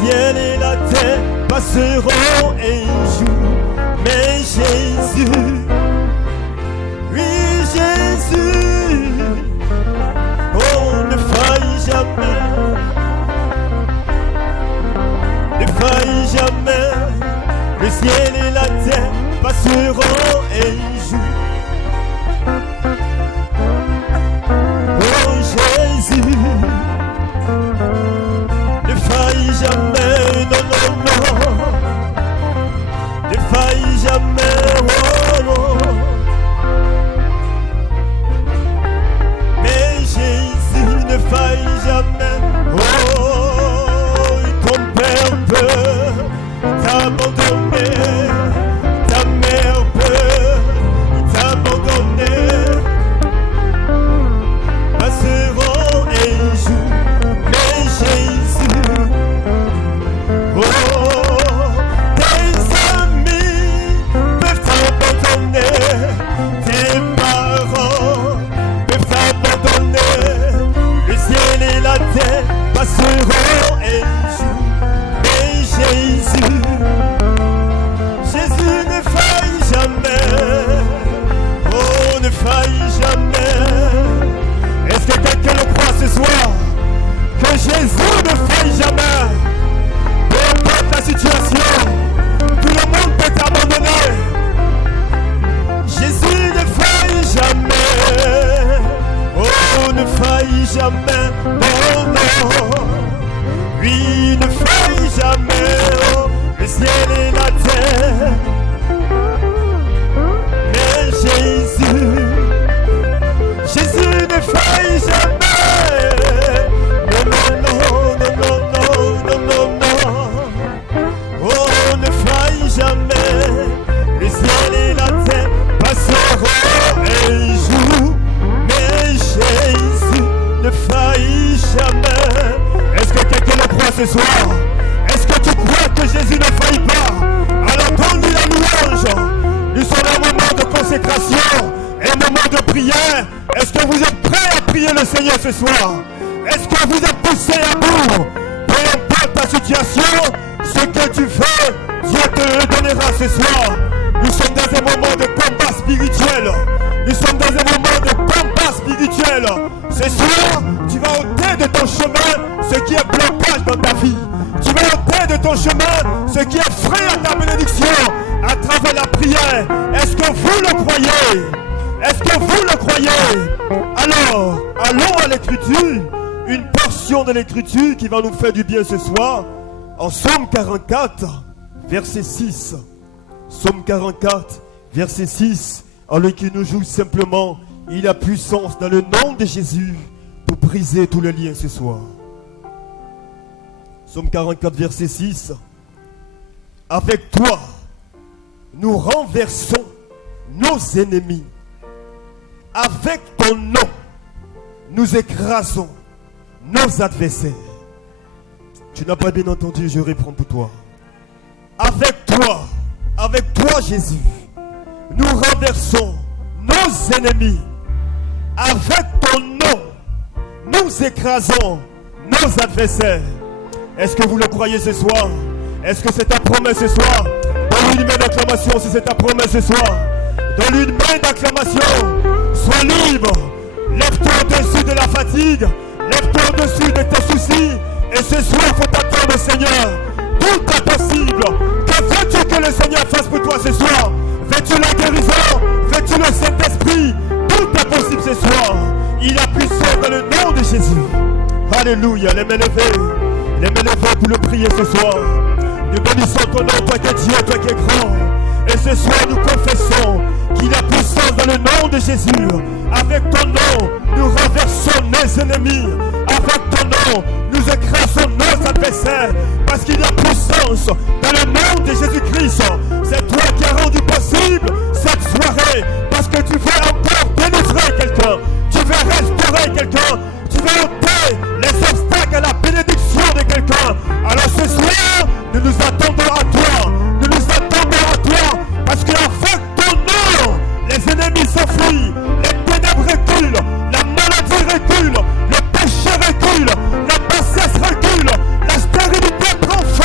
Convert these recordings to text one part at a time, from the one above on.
ciel et la terre passeront un jour, mais Jésus, oui Jésus, oh ne faille jamais, ne faille jamais. Le ciel et la terre passeront un jour. Oh Jésus, ne faille jamais, non, non, non. Ne faille jamais, oh, oh. Mais Jésus ne faille jamais, oh. Ton père peut t'abandonner, ta mère peut t'abandonner. Passeront un jour, mais Jésus, oh, tes amis peuvent t'abandonner, tes parents peuvent t'abandonner. Le ciel et la terre passeront un jour, mais Jésus, Jésus ne faille jamais, oh ne faille jamais. Est-ce que quelqu'un le croit ce soir? Que Jésus ne faille jamais. Peu importe la situation, tout le monde peut t'abandonner. Jésus ne faille jamais, oh ne faille jamais, non, non. Lui ne faille jamais, oh, le ciel et la terre. Mais Jésus, Jésus ne faille jamais. Non, non, non, non, non, non, non, non. Oh, ne faille jamais. Le ciel et la terre passeront un jour. Mais Jésus ne faille jamais. Est-ce que quelqu'un le croit ce soir? Est-ce que tu crois que Jésus ne faille pas? Alors donne-lui la louange. Nous sommes à un moment de consécration, un moment de prière. Est-ce que vous êtes prêts à prier le Seigneur ce soir? Est-ce que vous êtes poussés à bout? Peu importe ta situation, ce que tu fais, Dieu te le donnera ce soir. Nous sommes dans un moment de combat spirituel. Nous sommes dans un moment de combat spirituel. Ce soir, tu vas ôter de ton chemin ce qui est blocage dans ta vie. Tu vas ôter de ton chemin ce qui est frein à ta bénédiction à travers la prière. Est-ce que vous le croyez? Est-ce que vous le croyez? Alors, allons à l'écriture, une portion de l'écriture qui va nous faire du bien ce soir, en Psaume 44, verset 6. Psaume 44, verset 6, en lui qui nous joue simplement, il a puissance dans le nom de Jésus pour briser tous les liens ce soir. Psaume 44, verset 6. Avec toi, nous renversons nos ennemis. Avec ton nom, nous écrasons nos adversaires. Tu n'as pas bien entendu, je réponds pour toi. Avec toi Jésus, nous renversons nos ennemis. Avec ton nom, nous écrasons nos adversaires. Est-ce que vous le croyez ce soir? Est-ce que c'est ta promesse ce soir? Donne-lui une main d'acclamation si c'est ta promesse ce soir. Donne-lui une main d'acclamation. Sois libre. Lève-toi au-dessus de la fatigue. Lève-toi au-dessus de tes soucis. Et ce soir, il faut t'attendre au Seigneur. Tout est possible. Que veux-tu que le Seigneur fasse pour toi ce soir? Veux-tu la guérison? Veux-tu le Saint-Esprit? Tout est possible ce soir. Il a puissance dans le nom de Jésus. Alléluia. Les mains levées. Les mains levées pour le prier ce soir. Nous bénissons ton nom, toi qui es Dieu, toi qui es grand. Et ce soir, nous confessons qu'il a puissance dans le nom de Jésus. Avec ton nom, nous renversons nos ennemis. Avec ton nom, nous écrasons nos adversaires. Parce qu'il a puissance dans le nom de Jésus-Christ. C'est toi qui as rendu possible cette soirée. Parce que tu veux encore délivrer quelqu'un. Tu veux restaurer quelqu'un. Tu veux ôter les obstacles à la bénédiction de quelqu'un. Alors ce soir, nous nous attendons à toi. Nous nous attendons à toi. Parce qu'avec ton nom, les ennemis s'enfuient. Les ténèbres reculent. La maladie recule. Le péché recule. La bassesse recule. La stérilité prend fin.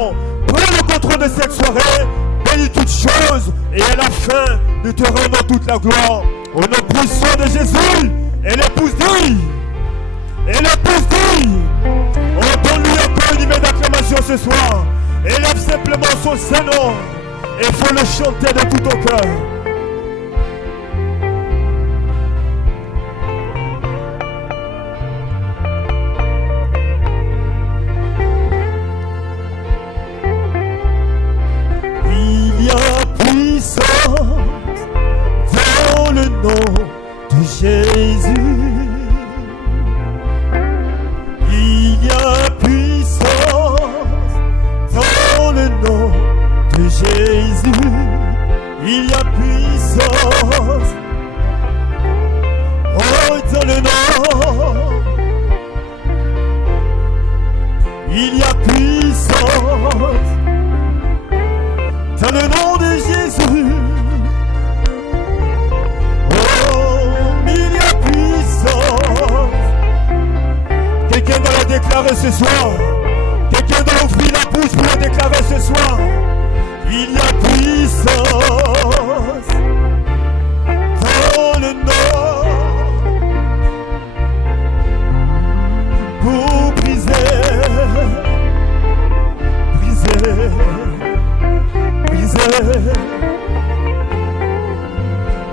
bénédiction. Prends le contrôle de cette soirée. Bénis toutes choses. Et à la fin, nous te rendons toute la gloire. Au nom puissant de Jésus. Et l'épouse dit. Et l'épouse dit. On donne-lui encore une hymne d'acclamation ce soir. Élève simplement son Saint-Nom. Et faut le chanter de tout ton cœur. Il y a puissance dans le nom de Jésus. Il y a puissance dans le nom de Jésus. Il y a puissance dans le nom. Il y a puissance dans le nom de Jésus. Oh, il y a puissance. Quelqu'un doit la déclarer ce soir. Quelqu'un doit ouvrir la bouche pour la déclarer ce soir. Il y a puissance dans le nom pour briser,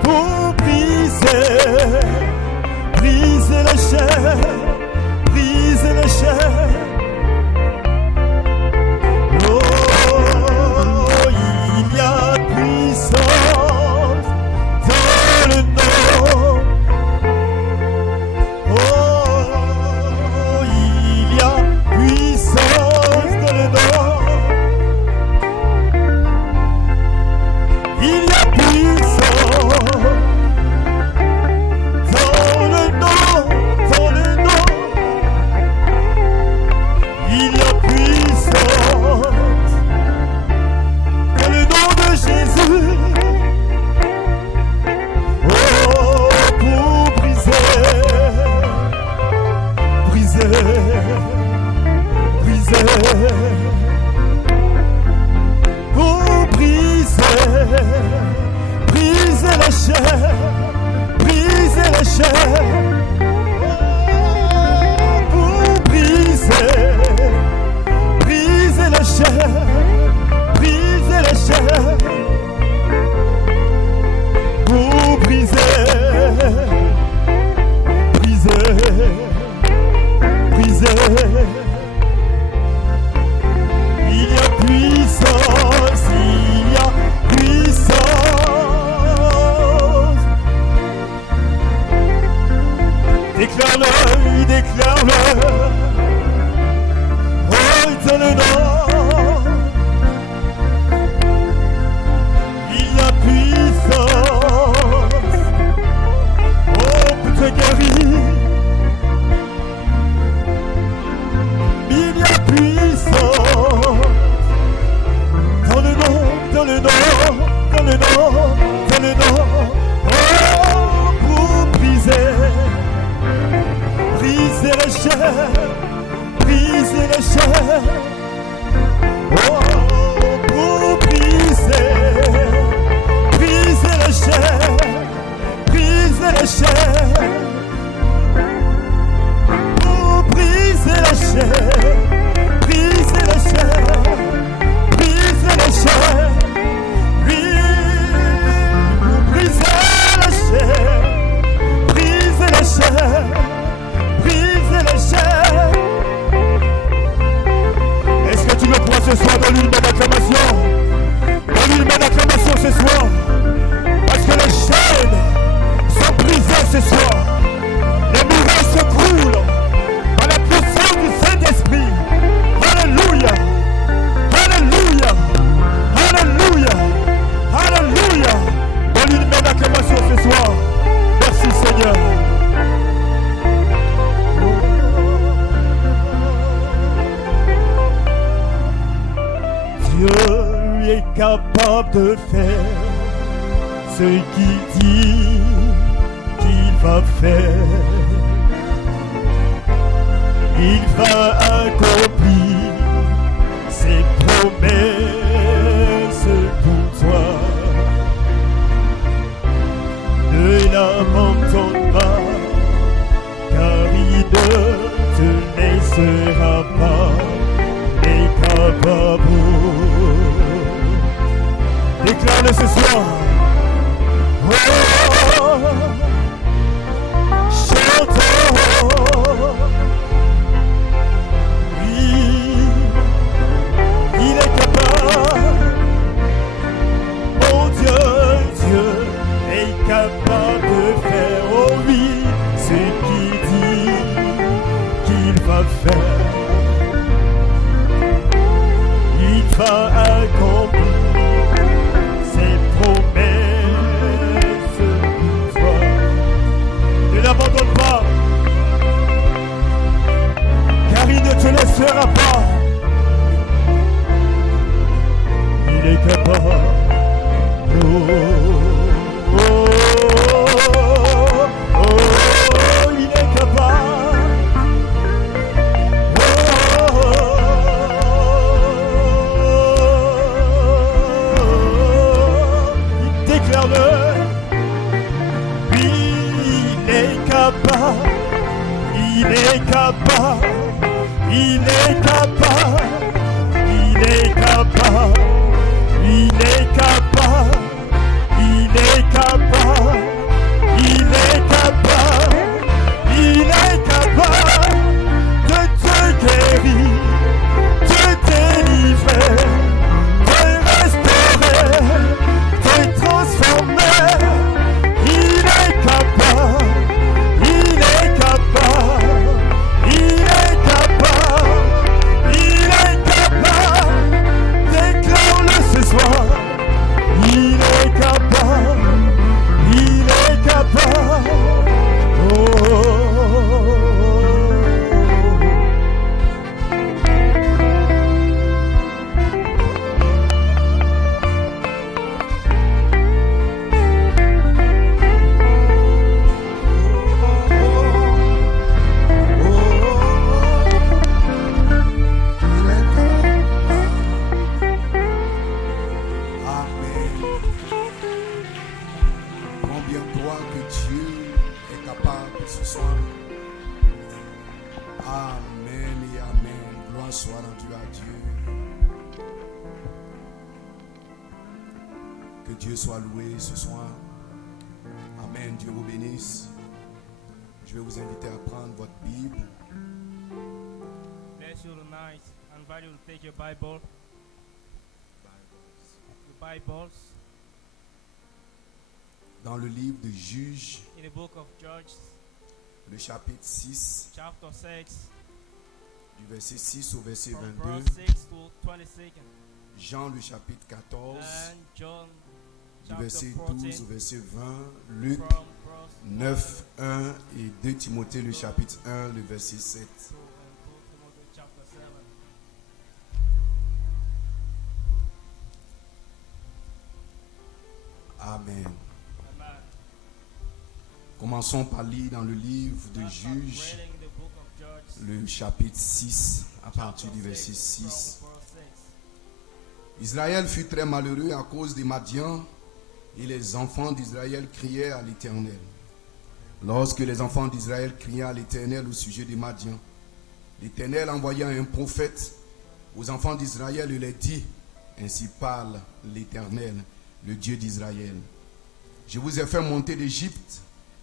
pour briser la chair, briser la chair. Capable de faire ce qu'il dit qu'il va faire. Il va accomplir ses est capable. Déclare-le ce soir. Oh, chantons. Oui, il est capable. Oh Dieu, Dieu est capable de faire. Oh oui, ce qu'il dit qu'il va faire. Il va accomplir ses promesses pour toi. Ne l'abandonne pas, car il ne te laissera pas. Il est capable. Oh, oh, oh, oh, il est capable. Déclare-le. Oui, il est capable. Il est capable. Il est capable. Il est capable. Il est capable. Il est capable. Il est capable. Il est capable de te guérir, de délivrer, de restaurer, de transformer. Il est capable. Il est capable. Il est capable. Il est capable. Déclare-le ce soir. Il est capable. Il est capable. Oh. Combien croient que Dieu est capable ce soir? Amen et amen. Gloire soit rendue à Dieu. Que Dieu soit loué ce soir. Amen. Dieu vous bénisse. Je vais vous inviter à prendre votre Bible. Bless you tonight. I invite you to take your Bible. Your Bibles Dans le livre de Juges, in the book of Judges, le chapitre 6, chapter 6, du verset 6 au verset from 22. verse 6 to 22, Jean, le chapitre 14, and John, du chapter verset 12 14, au verset 20. Luc, from verse 9, 1 et 2 Timothée, le chapitre 1, le verset 7. 2 and 2 Timothy, chapter 7. Amen. Amen. Commençons par lire dans le livre de Let's start Juges, reading the book of Judges, le chapitre 6, à partir chapter du verset 6, 6. from verse 6. Israël fut très malheureux à cause des Madians, et les enfants d'Israël criaient à l'Éternel. Lorsque les enfants d'Israël criaient à l'Éternel au sujet des Madians, l'Éternel envoya un prophète aux enfants d'Israël et leur dit: ainsi parle l'Éternel, le Dieu d'Israël. Je vous ai fait monter d'Égypte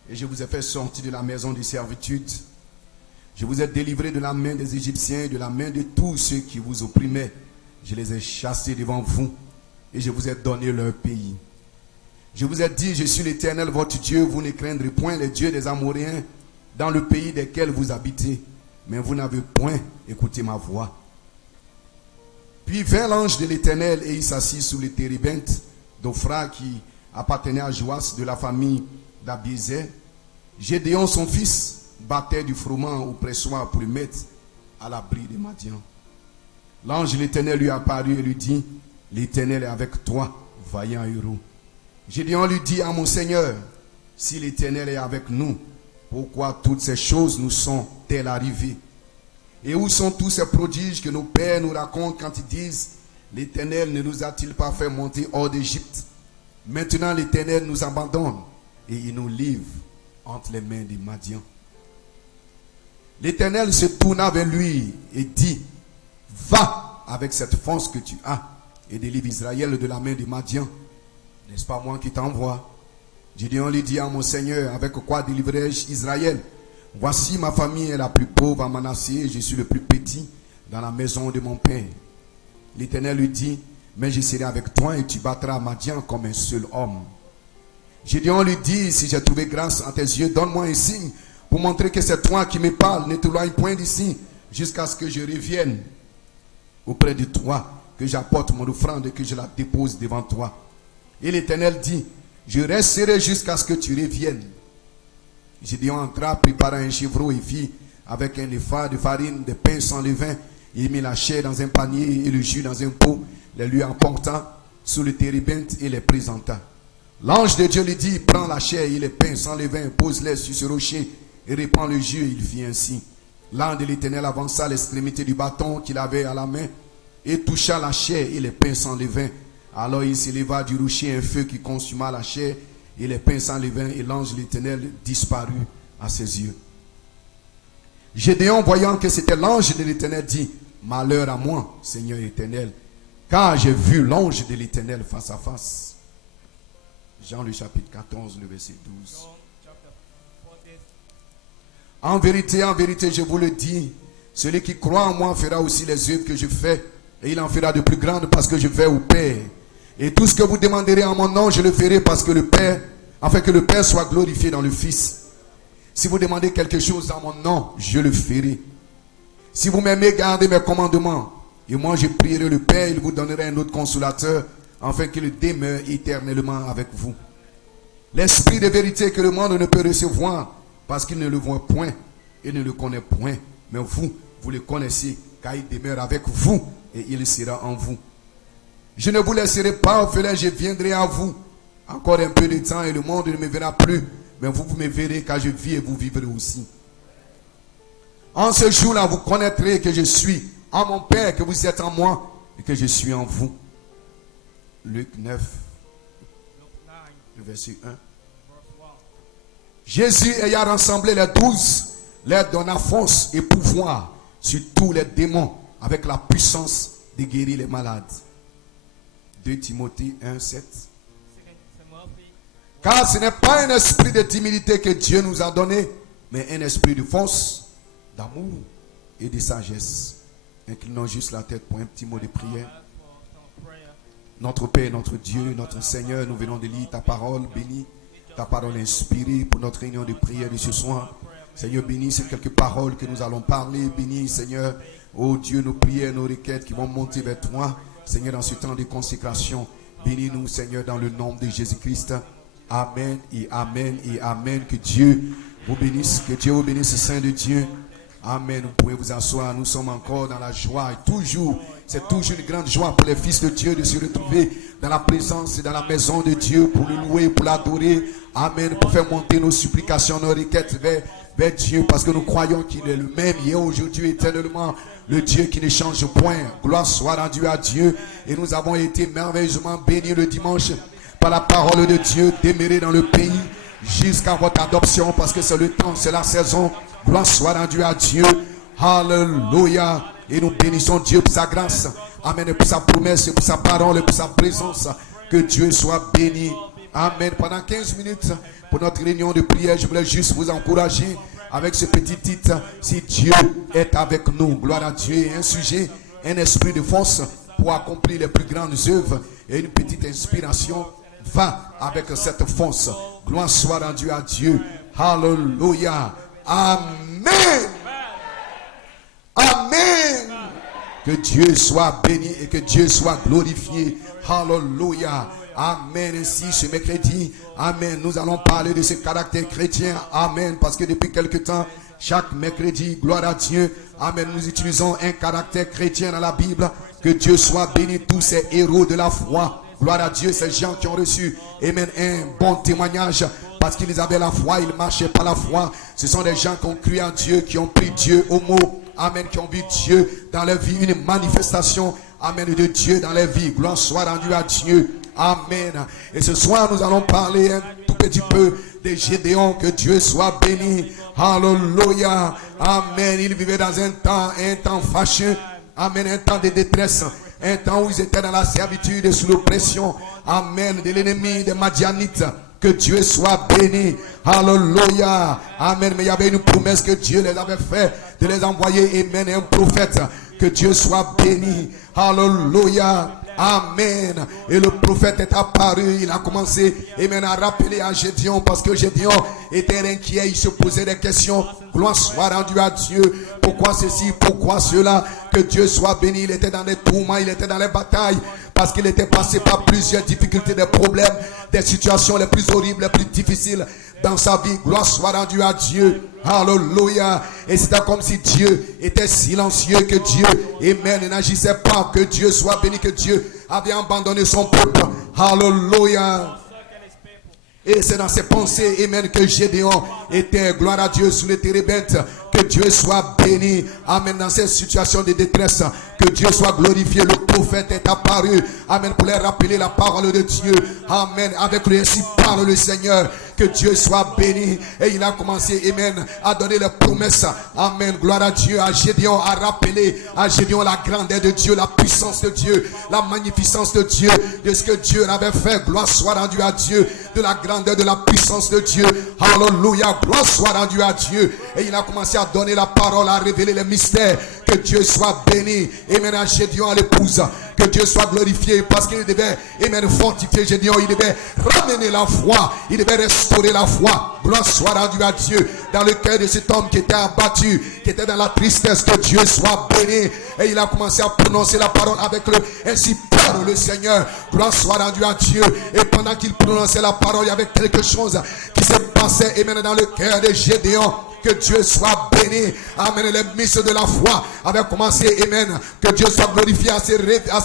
et je vous ai fait sortir de la maison de servitude. Je vous ai délivré de la main des Égyptiens et de la main de tous ceux qui vous opprimaient. Je les ai chassés devant vous et je vous ai donné leur pays. Je vous ai dit: je suis l'Éternel votre Dieu, vous ne craindrez point les dieux des Amoréens dans le pays desquels vous habitez. Mais vous n'avez point écouté ma voix. Puis vint l'ange de l'Éternel et il s'assit sous les térébintes d'Ophra qui appartenait à Joas de la famille d'Abiézer. Gédéon son fils battait du froment au pressoir pour le mettre à l'abri des Madians. L'ange de l'Éternel lui apparut et lui dit: l'Éternel est avec toi, vaillant héros. Gédéon lui dit: à mon Seigneur, si l'Éternel est avec nous, pourquoi toutes ces choses nous sont-elles arrivées? Et où sont tous ces prodiges que nos pères nous racontent quand ils disent: l'Éternel ne nous a-t-il pas fait monter hors d'Égypte? Maintenant l'Éternel nous abandonne et il nous livre entre les mains des Madians. L'Éternel se tourna vers lui et dit: Va avec cette force que tu as et délivre Israël de la main des Madians. N'est-ce pas moi qui t'envoie? Gédéon lui dit à mon Seigneur, avec quoi délivrerai-je Israël? Voici ma famille est la plus pauvre à Manassé, je suis le plus petit dans la maison de mon père. L'Éternel lui dit, mais je serai avec toi et tu battras Madian comme un seul homme. Gédéon lui dit, si j'ai trouvé grâce à tes yeux, donne-moi un signe pour montrer que c'est toi qui me parles. Ne t'éloigne point d'ici jusqu'à ce que je revienne auprès de toi, que j'apporte mon offrande et que je la dépose devant toi. Et l'Éternel dit, je resterai jusqu'à ce que tu reviennes. Gédéon entra, prépara un chevreau et fit avec un épha de farine, de pain sans levain. Il mit la chair dans un panier et le jus dans un pot, les lui apporta sous le térébinthe et les présenta. L'ange de Dieu lui dit, prends la chair et les pains sans levain, pose-les sur ce rocher et répands le jus. Il fit ainsi. L'ange de l'Éternel avança l'extrémité du bâton qu'il avait à la main et toucha la chair et les pains sans levain. Alors il s'éleva du rocher un feu qui consuma la chair et les pains sans levain, et l'ange de l'Éternel disparut à ses yeux. Gédéon, voyant que c'était l'ange de l'Éternel, dit, malheur à moi, Seigneur éternel, car j'ai vu l'ange de l'Éternel face à face. Jean le chapitre 14, le verset 12. John chapter 14. En vérité, je vous le dis, celui qui croit en moi fera aussi les œuvres que je fais, et il en fera de plus grandes parce que je vais au Père. Et tout ce que vous demanderez en mon nom, je le ferai parce que le Père, afin que le Père soit glorifié dans le Fils. Si vous demandez quelque chose en mon nom, je le ferai. Si vous m'aimez, gardez mes commandements. Et moi, je prierai le Père, il vous donnera un autre consolateur, afin qu'il demeure éternellement avec vous. L'esprit de vérité que le monde ne peut recevoir, parce qu'il ne le voit point et ne le connaît point. Mais vous le connaissez, car il demeure avec vous et il sera en vous. Je ne vous laisserai pas orphelin, je viendrai à vous. Encore un peu de temps et le monde ne me verra plus. Mais vous me verrez car je vis et vous vivrez aussi. En ce jour-là, vous connaîtrez que je suis en mon Père, que vous êtes en moi et que je suis en vous. Luc 9, Luke 9, le verset 1. verse 1. Jésus ayant rassemblé les 12, leur donna force et pouvoir sur tous les démons avec la puissance de guérir les malades. 2 Timothée 1, 7. 2 Timothy, Car ce n'est pas un esprit de timidité que Dieu nous a donné, mais un esprit de force, d'amour et de sagesse. Inclinons juste la tête pour un petit mot de prière. ask for some prayer. Notre Père, notre Dieu, notre Seigneur, nous venons de lire ta parole bénie, ta parole inspirée pour notre réunion de prière de ce soir. Seigneur, bénis ces quelques paroles que nous allons parler. Bénis, Seigneur, oh Dieu, nos prières, nos requêtes qui vont monter vers toi. Seigneur, dans ce temps de consécration, bénis-nous, Seigneur, dans le nom de Jésus-Christ. Amen et amen et amen. Que Dieu vous bénisse, que Dieu vous bénisse, Saint de Dieu. Amen. Vous pouvez vous asseoir. Nous sommes encore dans la joie. Et toujours, c'est toujours une grande joie pour les fils de Dieu de se retrouver dans la présence et dans la maison de Dieu pour le louer, pour l'adorer. Amen. Pour faire monter nos supplications, nos requêtes vers Dieu, parce que nous croyons qu'il est le même hier, aujourd'hui, éternellement. Le Dieu qui ne change point. Gloire soit rendue à Dieu. Et nous avons été merveilleusement bénis le dimanche par la parole de Dieu, demeurée dans le pays jusqu'à votre adoption, parce que c'est le temps, c'est la saison. Gloire soit rendue à Dieu. Alléluia. Et nous bénissons Dieu pour sa grâce. Amen. Et pour sa promesse, et pour sa parole, et pour sa présence. Que Dieu soit béni. Amen. Pendant 15 minutes, pour notre réunion de prière, je voulais juste vous encourager avec ce petit titre. Si Dieu est avec nous, gloire à Dieu. Un sujet, un esprit de force pour accomplir les plus grandes œuvres. Et une petite inspiration va avec cette force. Gloire soit rendue à Dieu. Alléluia. Amen. Amen. Que Dieu soit béni et que Dieu soit glorifié. Alléluia. Amen. Ainsi, ce mercredi, amen, nous allons parler de ce caractère chrétien. Amen. Parce que depuis quelque temps, chaque mercredi, gloire à Dieu, amen, nous utilisons un caractère chrétien dans la Bible. Que Dieu soit béni, tous ces héros de la foi. Gloire à Dieu, ces gens qui ont reçu, amen, un bon témoignage. Parce qu'ils avaient la foi, ils marchaient par la foi. Ce sont des gens qui ont cru en Dieu, qui ont pris Dieu au mot. Amen, qui ont vu Dieu dans leur vie, une manifestation, amen, de Dieu dans leur vie. Gloire soit rendue à Dieu. Amen. Et ce soir, nous allons parler un tout petit peu de Gédéon. Que Dieu soit béni. Alléluia. Amen. Il vivait dans un temps fâcheux. Amen, un temps de détresse, un temps où ils étaient dans la servitude et sous l'oppression, amen, de l'ennemi, des Madianites. Que Dieu soit béni. Alléluia. Amen. Mais il y avait une promesse que Dieu les avait fait de les envoyer. Amen. Un prophète. Que Dieu soit béni. Alléluia. Amen. Et le prophète est apparu. Il a commencé, amen, à rappeler à Gédéon, parce que Gédéon était inquiet. Il se posait des questions. Gloire soit rendue à Dieu. Pourquoi ceci? Pourquoi cela? Que Dieu soit béni. Il était dans les tourments. Il était dans les batailles. Parce qu'il était passé par plusieurs difficultés, des problèmes, des situations les plus horribles, les plus difficiles dans sa vie. Gloire soit rendue à Dieu. Alléluia. Et c'était comme si Dieu était silencieux, que Dieu, amen, n'agissait pas, que Dieu soit béni, que Dieu avait abandonné son peuple. Alléluia. Et c'est dans ses pensées, amen, que Gédéon était, gloire à Dieu, sous les térébintes. Que Dieu soit béni. Amen. Dans ces situations de détresse, que Dieu soit glorifié. Le prophète est apparu. Amen. Pour les rappeler la parole de Dieu. Amen. Avec lui, ainsi parle le Seigneur. Que Dieu soit béni. Et il a commencé, amen, à donner les promesses. Amen. Gloire à Dieu. À Gédéon, à rappeler à Gédéon la grandeur de Dieu, la puissance de Dieu, la magnificence de Dieu, de ce que Dieu avait fait. Gloire soit rendue à Dieu. De la grandeur, de la puissance de Dieu. Alléluia. Gloire soit rendue à Dieu. Et il a commencé à donner la parole, à révéler les mystères. Que Dieu soit béni. Amen. À Gédéon, à l'épouse. Que Dieu soit glorifié, parce qu'il devait, amen, fortifier Gédéon. Il devait ramener la foi. Il devait restaurer la foi. Gloire soit rendue à Dieu. Dans le cœur de cet homme qui était abattu, qui était dans la tristesse. Que Dieu soit béni. Et il a commencé à prononcer la parole avec le ainsi parle le Seigneur. Gloire soit rendue à Dieu. Et pendant qu'il prononçait la parole, il y avait quelque chose qui se passait, amen, dans le cœur de Gédéon. Que Dieu soit béni. Amen. Les mises de la foi avaient commencé. Amen. Que Dieu soit glorifié, à s'élever, à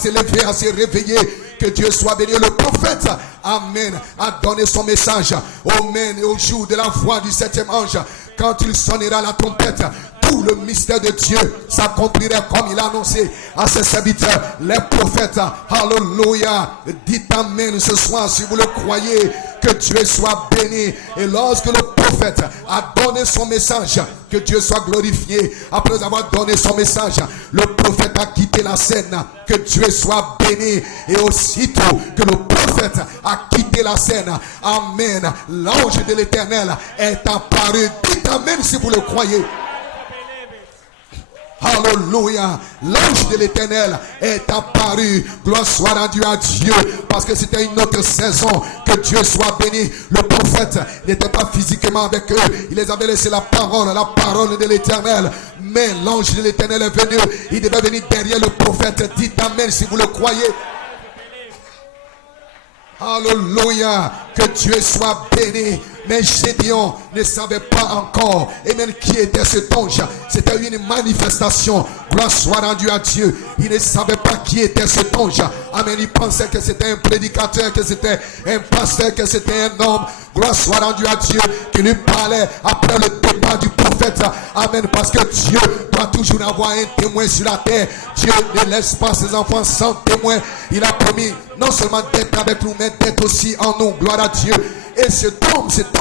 se réveiller. Que Dieu soit béni. Le prophète, amen, a donné son message. Amen. Et au jour de la voix du 7e ange, quand il sonnera la trompette, tout le mystère de Dieu s'accomplirait comme il a annoncé à ses serviteurs, les prophètes. Alléluia. Dites amen ce soir si vous le croyez. Que Dieu soit béni. Et lorsque le prophète a donné son message, que Dieu soit glorifié. Après avoir donné son message, le prophète a quitté la scène. Que Dieu soit béni. Et aussitôt que le prophète a quitté la scène, amen, l'ange de l'Éternel est apparu. Dites amen si vous le croyez. Alléluia. L'ange de l'Éternel est apparu. Gloire soit rendue à Dieu. Parce que c'était une autre saison. Que Dieu soit béni. Le prophète n'était pas physiquement avec eux. Il les avait laissé la parole de l'Éternel. Mais l'ange de l'Éternel est venu. Il devait venir derrière le prophète. Dites amen si vous le croyez. Alléluia. Que Dieu soit béni. Mais Gédéon ne savait pas encore, amen, qui était cet ange. C'était une manifestation. Gloire soit rendue à Dieu. Il ne savait pas qui était cet ange. Amen. Il pensait que c'était un prédicateur, que c'était un pasteur, que c'était un homme. Gloire soit rendue à Dieu qui lui parlait après le départ du prophète. Amen. Parce que Dieu doit toujours avoir un témoin sur la terre. Dieu ne laisse pas ses enfants sans témoin. Il a promis non seulement d'être avec nous, mais d'être aussi en nous. Gloire à Dieu. Et cet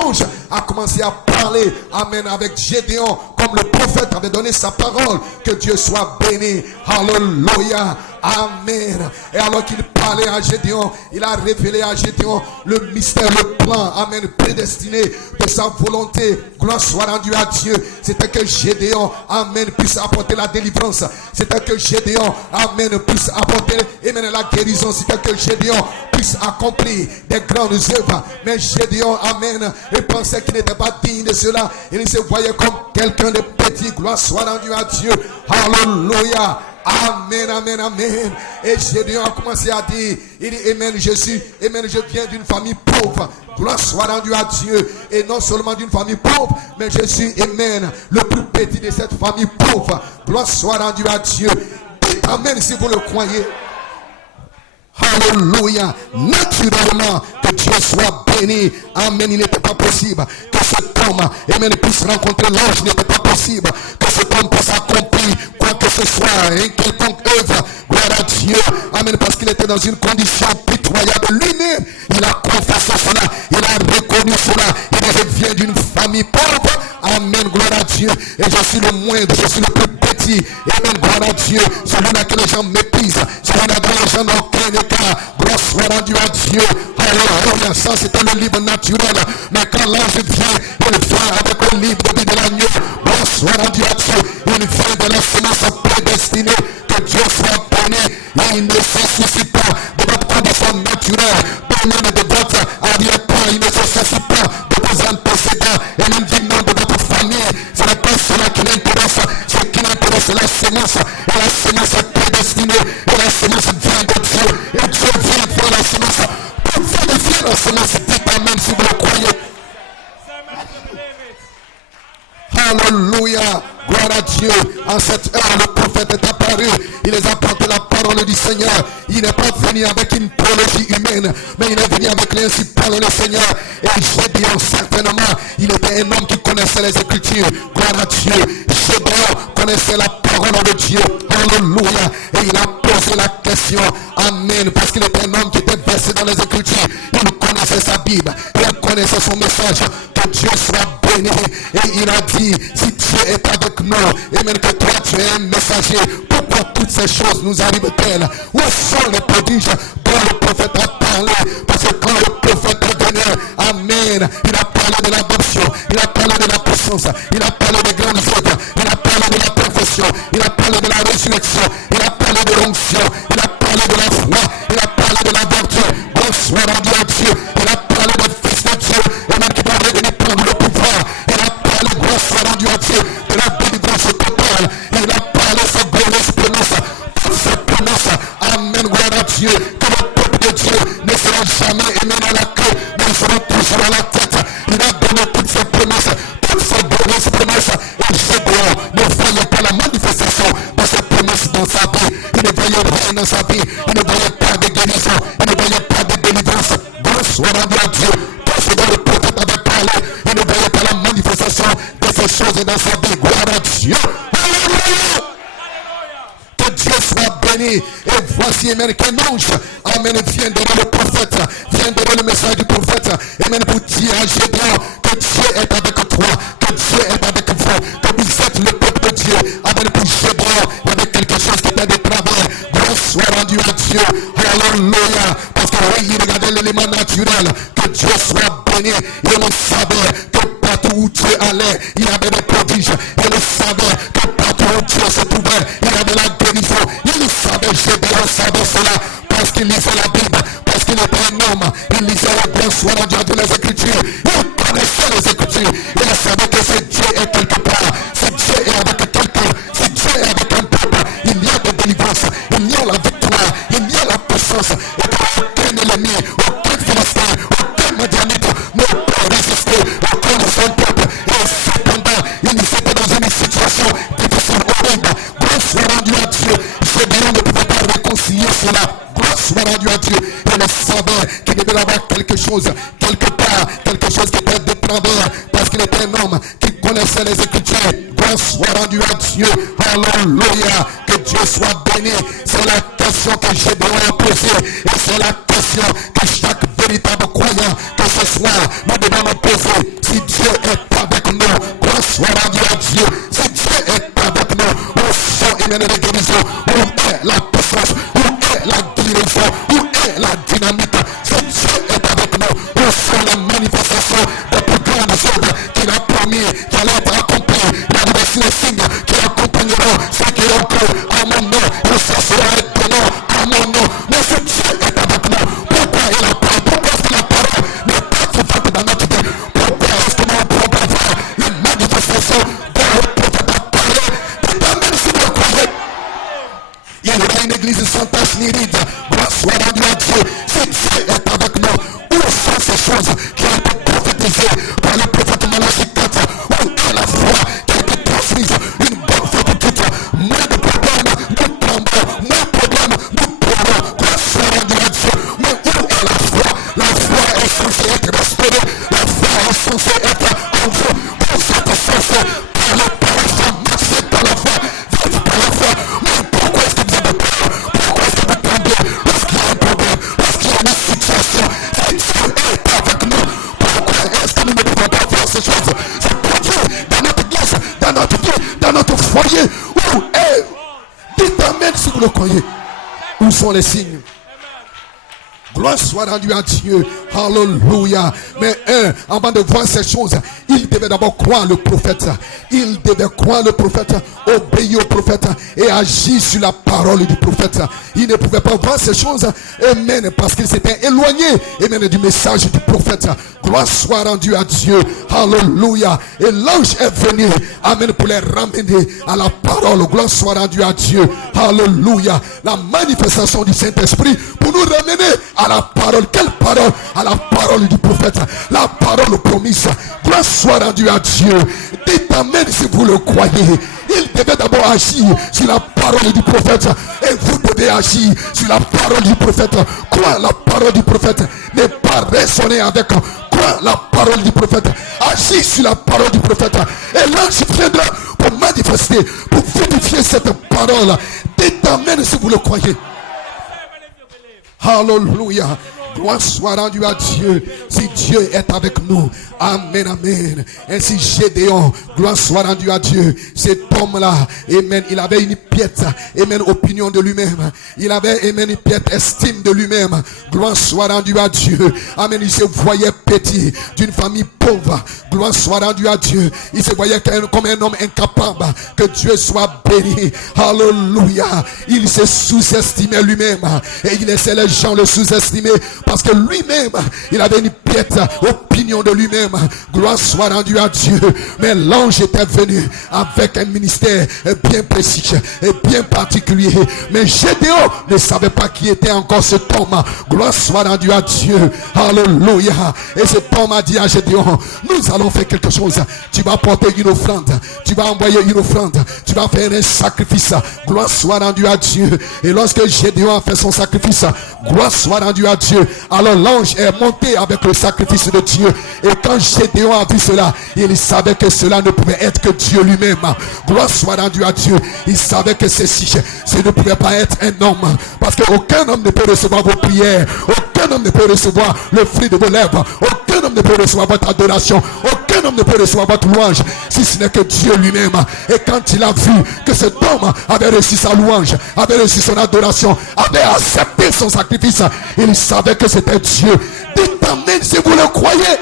ange a commencé à parler, amen, avec Gédéon, comme le prophète avait donné sa parole. Que Dieu soit béni. Alléluia. Amen. Et alors qu'il parlait à Gédéon, il a révélé à Gédéon le mystère, le plan, amen, prédestiné de sa volonté. Gloire soit rendue à Dieu. C'était que Gédéon, amen, puisse apporter la délivrance. C'était que Gédéon, amen, puisse apporter, amen, la guérison. C'était que Gédéon puisse accomplir des grandes œuvres. Mais Gédéon, amen, il pensait qu'il n'était pas digne de cela. Il se voyait comme quelqu'un de petit. Gloire soit rendue à Dieu. Alléluia. Amen, amen, amen. Et Gédéon a commencé à dire, il dit, amen, je viens d'une famille pauvre. Gloire soit rendue à Dieu. Et non seulement d'une famille pauvre, mais je suis, amen, le plus petit de cette famille pauvre. Gloire soit rendue à Dieu. Dites amen si vous le croyez. Alléluia. Naturellement, que Dieu soit béni. Amen. Il n'était pas possible que cet homme, amen, puisse rencontrer l'ange. Il n'était pas possible que cet homme puisse accomplir quoi que ce soit, une quelconque œuvre. Gloire à Dieu. Amen. Parce qu'il était dans une condition pitoyable. Lui-même, il a confessé cela. Il a reconnu cela. Il vient d'une famille pauvre. Amen. Gloire à Dieu. Et je suis le moindre. Je suis le plus petit. Amen. Gloire à Dieu. Celui-là les gens méprisent, c'est une dont les gens n'ont aucun écart. Gloire soit rendue à Dieu. Alléluia, ça c'était le livre naturel. Mais quand l'ange vient, il vient avec le livre de vie de l'agneau. Gloire soit rendue à Dieu. Il vient de la semence prédestinée. Que Dieu soit béni. Et il ne se soucie pas de votre condition naturelle. Pas même de votre arrière-plan. Il ne se soucie pas de vos antécédents. Et même du nom de votre famille. Ce n'est pas cela qui l'intéresse. Ce qui l'intéresse, c'est la semence. Et la semence est prédestinée. Et la semence vient de Dieu. Et Dieu vient faire la semence. Pour vérifier la semence, dites amen si vous le croyez. Alléluia. Gloire à Dieu. En cette heure, le prophète est apparu. Il les a apporté la parole du Seigneur. Il n'est pas venu avec une théologie humaine, mais il est venu avec l'ainsi parle le Seigneur. Et Gédéon, certainement, il était un homme qui connaissait les Écritures. Gloire à Dieu. Gédéon connaissait la parole de Dieu. Alléluia. Et il a posé la question. Amen. Parce qu'il était un homme qui était versé dans les Écritures. Il connaissait sa Bible. Il connaissait son message. Que Dieu soit béni. Et il a dit, si Dieu est avec nous, et même que toi tu es un messager, pourquoi toutes ces choses nous arrivent-elles? Où sont les prodiges dont le prophète a parlé? Parce que quand le prophète est venu, amen, il a parlé de l'adoption, il a parlé de la puissance, il a parlé des grandes œuvres, il a parlé de la perfection, il a parlé de la résurrection, il a parlé de l'onction, il a parlé de la foi, il a parlé de la vertu. Bonsoir à Dieu, il a parlé des fils de Dieu, et même qui doit revenir prendre le pouvoir. Il a parlé, bonsoir à Dieu, de la délivrance totale. Il a parlé sa glorieuse promesse, toutes ses promesses. Amen, gloire à Dieu. Que le peuple de Dieu ne sera jamais aimé à la queue, mais il sera toujours à la tête. Il a donné toutes ses promesses, toutes ses glorieuses promesses. Et Gédéon ne voyait pas la manifestation de ses promesses dans sa vie. Il ne voyait rien dans sa vie. Il ne voyait pas de guérison. Il ne voyait pas de délivrance. Bonsoir à Dieu. Tout ce dont le prophète avait parlé, il ne voyait pas la manifestation de ces choses dans sa vie. Gloire à Dieu. Alléluia. Que Dieu soit béni. Et voici, amen, qu'un ange, amen, vient donner le prophète, vient donner le message du prophète, amen, pour dire à Gédéon que Dieu est avec toi, que Dieu est avec vous, que vous êtes le peuple de Dieu. Amen, pour Gédéon, il y avait quelque chose qui était de travail. Gloire soit rendue à Dieu. Alléluia. Parce que oui, il regardait l'élément naturel. Que Dieu soit béni. Il le savait que partout où Dieu allait, il y avait des prodiges. Il le savait que partout où Dieu se trouvait, il y avait la guérison. Il le savait, Gédéon savait cela. Parce qu'il lisait la Bible, parce qu'il était un homme. Il lisait la bonsoir à Dieu de les Écritures. Il connaissait les Écritures. Il savait que si Dieu est quelque part, si Dieu est avec quelqu'un, si Dieu est avec un peuple, il y a de délivrance, il y a la victoire, il y a la puissance. Et aucun ennemi, aucun philistin, aucun médianite ne peut résister aucun son peuple. Et cependant, il était dans une situation difficile au monde. Gloire soit rendue à Dieu. Gédéon ne pouvait pas réconcilier cela. Gloire soit rendue à Dieu. Il savait qu'il devait avoir quelque chose, quelque part, quelque chose qui était de travers, parce qu'il était un homme qui connaissait les Écritures. Gloire soit rendue à Dieu. Alléluia. Que Dieu soit béni. C'est la question que Gédéon a posée. Et c'est la question que chaque véritable croyant, que ce soir, nous devons nous poser. Si Dieu est avec nous, gloire soit rendue à Dieu. Si Dieu est avec nous, où sont les guérisons? Où est la puissance? Où est la guérison? Où est la dynamique? Si Dieu est avec nous, où sont les manifestations des plus grandes œuvres qu'il a promis, qui allaient être accomplies? Il a dit voici les signes qui accompagneront ceux qui ont cru à mon nom. Et ça sera étonnant à mon nom. Mais si Dieu est avec nous, pourquoi il a parlé? Pourquoi est-ce que la parole n'est pas suffisante dans notre vie? Pourquoi est-ce que nous ne pouvons pas voir une manifestation dont le prophète a parlé? Même si vous le croyez, il y aura une église sans tache ni ride. Gloire soit rendue à Dieu. Si Dieu est avec nous, où sont ces choses qui ont été prophétisées par le prophète Malachie 4? Où est la foi qui a été transmise une bonne fois pour toutes? Moins de problèmes, nous tombons. Moins de problèmes, nous tombons. Gloire soit rendue à Dieu. Mais où est la foi? La foi est censée être restaurée. La foi est censée être en vous. Vous êtes censés parler par la foi, marcher par la foi, vivre par la foi. Mais pourquoi est-ce que vous avez peur? Pourquoi est-ce que vous tremblez lorsqu'il y a un problème, lorsqu'il y a une situation? Si Dieu est avec nous, pourquoi est-ce que nous ne pouvons pas faire ces choses? vous le croyez? Où sont les signes? Gloire soit rendue à Dieu. Alléluia. Mais avant de voir ces choses, il devait d'abord croire le prophète. Il devait croire le prophète, obéir au prophète et agir sur la parole du prophète. Il ne pouvait pas voir ces choses, amen, parce qu'il s'était éloigné, amen, du message du prophète. Gloire soit rendue à Dieu. Alléluia. Et l'ange est venu, amen, pour les ramener à la parole. Gloire soit rendue à Dieu. Alléluia. La manifestation du Saint-Esprit pour nous ramener à la parole. Quelle parole? À la parole du prophète. La parole promise. Gloire soit rendue à Dieu. Dites amen si vous le croyez. Il devait d'abord agir sur la parole du prophète. Et vous devez agir sur la parole du prophète. Quoi? La parole du prophète n'est pas raisonner avec quoi? La parole du prophète. Agir sur la parole du prophète. Et l'ange viendra pour manifester, pour vérifier cette parole. Dites amen si vous le croyez. Alléluia. Gloire soit rendue à Dieu. Si Dieu est avec nous. Amen, amen. Ainsi Gédéon, gloire soit rendue à Dieu. Cet homme-là, amen, il avait une piètre, amen, opinion de lui-même. Il avait, amen, une piètre estime de lui-même. Gloire soit rendue à Dieu. Amen, il se voyait petit, d'une famille pauvre. Gloire soit rendue à Dieu. Il se voyait comme un homme incapable. Que Dieu soit béni. Alléluia. Il se sous-estimait lui-même. Et il laissait les gens le sous-estimer. Parce que lui-même, il avait une piètre opinion de lui-même. Gloire soit rendue à Dieu. Mais l'ange était venu avec un ministère bien précis et bien particulier. Mais Gédéon ne savait pas qui était encore cet homme. Gloire soit rendue à Dieu. Alléluia. Et cet homme a dit à Gédéon, nous allons faire quelque chose. Tu vas porter une offrande. Tu vas envoyer une offrande. Tu vas faire un sacrifice. Gloire soit rendue à Dieu. Et lorsque Gédéon a fait son sacrifice, gloire soit rendue à Dieu. Alors l'ange est monté avec le sacrifice de Dieu. Et quand Gédéon a vu cela, il savait que cela ne pouvait être que Dieu lui-même. Gloire soit rendue à Dieu. Il savait que ce ne pouvait pas être un homme. Parce qu'aucun homme ne peut recevoir vos prières. Aucun homme ne peut recevoir le fruit de vos lèvres. Aucun homme ne peut recevoir votre adoration. Aucun homme ne peut recevoir votre louange. Si ce n'est que Dieu lui-même. Et quand il a vu que cet homme avait reçu sa louange, avait reçu son adoration, avait accepté son sacrifice, il savait que c'était Dieu. Dites amen si vous le croyez.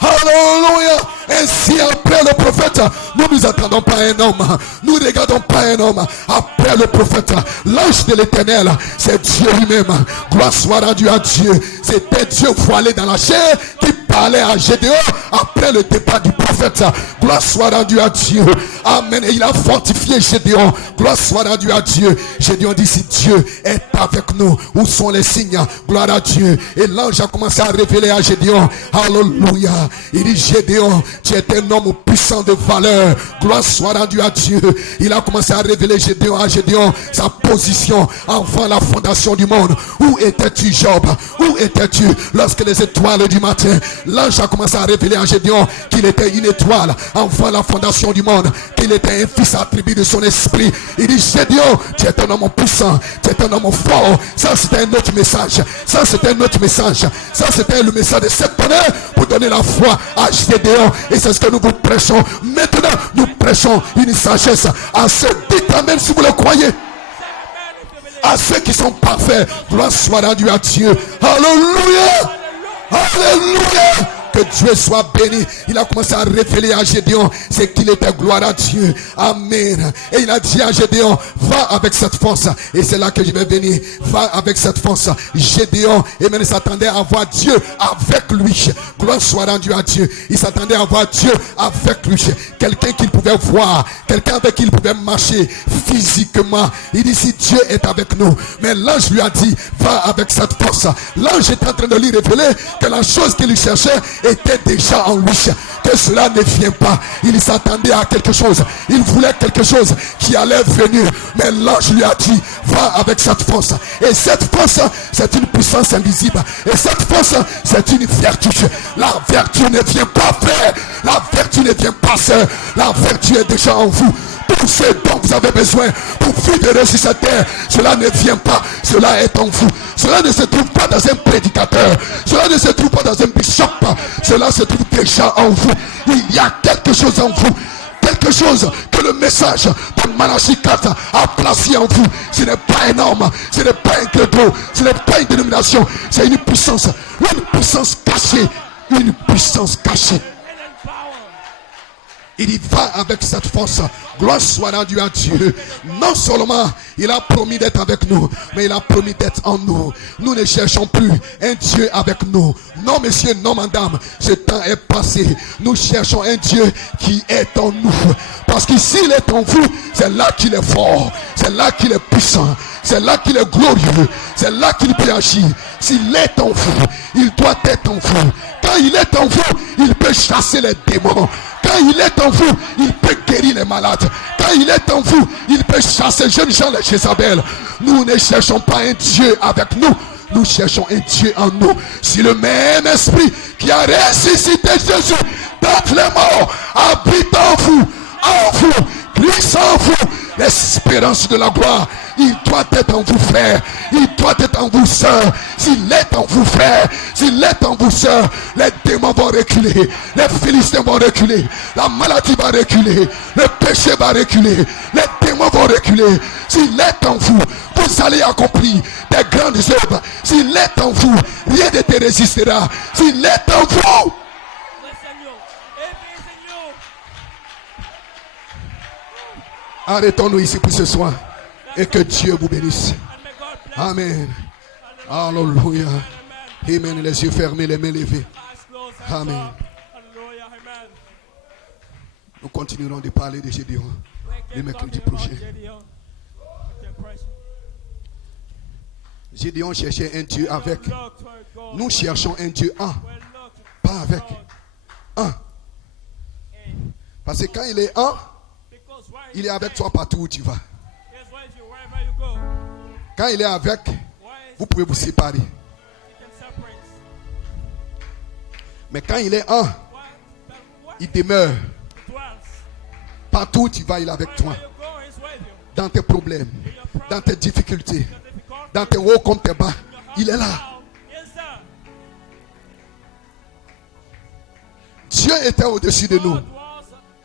Alléluia. Ainsi après le prophète, nous ne nous attendons pas à un homme. Nous ne regardons pas un homme. Après le prophète, l'ange de l'Éternel, c'est Dieu lui-même. Gloire soit rendue à Dieu. C'était Dieu voilé dans la chair qui parlait à Gédéon après le départ du prophète. Gloire soit rendue à Dieu. Amen. Et il a fortifié Gédéon. Gloire soit rendue à Dieu. Gédéon dit, si Dieu est avec nous, où sont les signes? Gloire à Dieu. Et l'ange a commencé à révéler à Gédéon. Alléluia. Il dit, Gédéon, tu es un homme puissant de valeur. Gloire soit rendue à Dieu. Il a commencé à révéler à Gédéon sa position avant la fondation du monde. Où étais-tu, Job? Où étais-tu lorsque les étoiles du matin? L'ange a commencé à révéler à Gédéon qu'il était une étoile avant la fondation du monde, qu'il était un fils attribué de son esprit. Il dit, Gédéon, tu es un homme puissant, tu es un homme fort. Ça c'était un autre message. Ça c'était un autre message. Ça c'était le message de cette tonnerre pour donner la foi à Gédéon. Et c'est ce que nous vous prêchons. Maintenant, nous prêchons une sagesse à ceux, dites amen si vous le croyez. À ceux qui sont parfaits. Gloire soit rendue à Dieu. Alléluia. Alléluia. Que Dieu soit béni. Il a commencé à révéler à Gédéon c'est qu'il était, gloire à Dieu. Amen. Et il a dit à Gédéon, va avec cette force. Et c'est là que je vais venir. Va avec cette force. Gédéon, amen, il s'attendait à voir Dieu avec lui. Gloire soit rendue à Dieu. Il s'attendait à voir Dieu avec lui. Quelqu'un qu'il pouvait voir. Quelqu'un avec qui il pouvait marcher physiquement. Il dit, si Dieu est avec nous. Mais l'ange lui a dit, va avec cette force. L'ange est en train de lui révéler que la chose qu'il cherchait était déjà en lui, que cela ne vient pas. Il s'attendait à quelque chose, il voulait quelque chose qui allait venir, mais l'ange lui a dit, va avec cette force. Et cette force, c'est une puissance invisible. Et cette force, c'est une vertu. La vertu ne vient pas frère, la vertu ne vient pas sœur, la vertu est déjà en vous. Tout ce dont vous avez besoin pour vivre sur cette terre, cela ne vient pas, cela est en vous. Cela ne se trouve pas dans un prédicateur, cela ne se trouve pas dans un bishop, cela se trouve déjà en vous. Il y a quelque chose en vous, quelque chose que le message de Malachie 4 a placé en vous. Ce n'est pas un homme, ce n'est pas un credo, ce n'est pas une dénomination, c'est une puissance cachée, une puissance cachée. Il y va avec cette force. Gloire soit rendue à Dieu. Non seulement il a promis d'être avec nous, mais il a promis d'être en nous. Nous ne cherchons plus un Dieu avec nous. Non, messieurs, non, madame, ce temps est passé. Nous cherchons un Dieu qui est en nous. Parce que s'il est en vous, c'est là qu'il est fort. C'est là qu'il est puissant. C'est là qu'il est glorieux. C'est là qu'il peut agir. S'il est en vous, il doit être en vous. Quand il est en vous, il peut chasser les démons. Quand il est en vous, il peut guérir les malades. Quand il est en vous, il peut chasser jeunes gens, les Jézabel. Nous ne cherchons pas un Dieu avec nous. Nous cherchons un Dieu en nous. Si le même esprit qui a ressuscité Jésus d'entre les morts habite en vous, glisse en vous, l'espérance de la gloire. Il doit être en vous, frère. Il doit être en vous, sœur. S'il est en vous, frère, s'il est en vous, sœur, les démons vont reculer, les Philistins vont reculer, la maladie va reculer, le péché va reculer, les démons vont reculer. S'il est en vous, vous allez accomplir des grandes œuvres. S'il est en vous, rien ne te résistera. S'il est en vous, arrêtons-nous ici pour ce soir. Et que Dieu vous bénisse. Amen. Alléluia. Amen. Les yeux fermés, les mains levées. Amen. Nous continuerons de parler de Gédéon le mercredi prochain. Gédéon cherchait un Dieu avec. Nous cherchons un Dieu en. Pas avec. Un. Parce que quand il est en, il est avec toi partout où tu vas. Quand il est avec, vous pouvez vous séparer. Mais quand il est en, il demeure. Partout où tu vas, il est avec toi. Dans tes problèmes, dans tes difficultés, dans tes hauts comme tes bas, il est là. Dieu était au-dessus de nous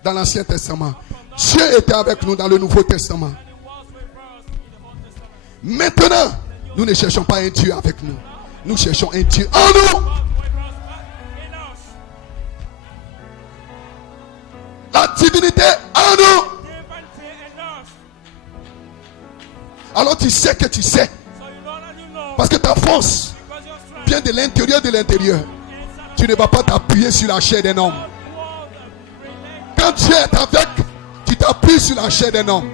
dans l'Ancien Testament. Dieu était avec nous dans le Nouveau Testament. Maintenant, nous ne cherchons pas un Dieu avec nous. Nous cherchons un Dieu en nous. La divinité en nous. Alors tu sais que tu sais. Parce que ta force vient de l'intérieur de l'intérieur. Tu ne vas pas t'appuyer sur la chair d'un homme. Quand Dieu est avec, tu t'appuies sur la chair d'un homme.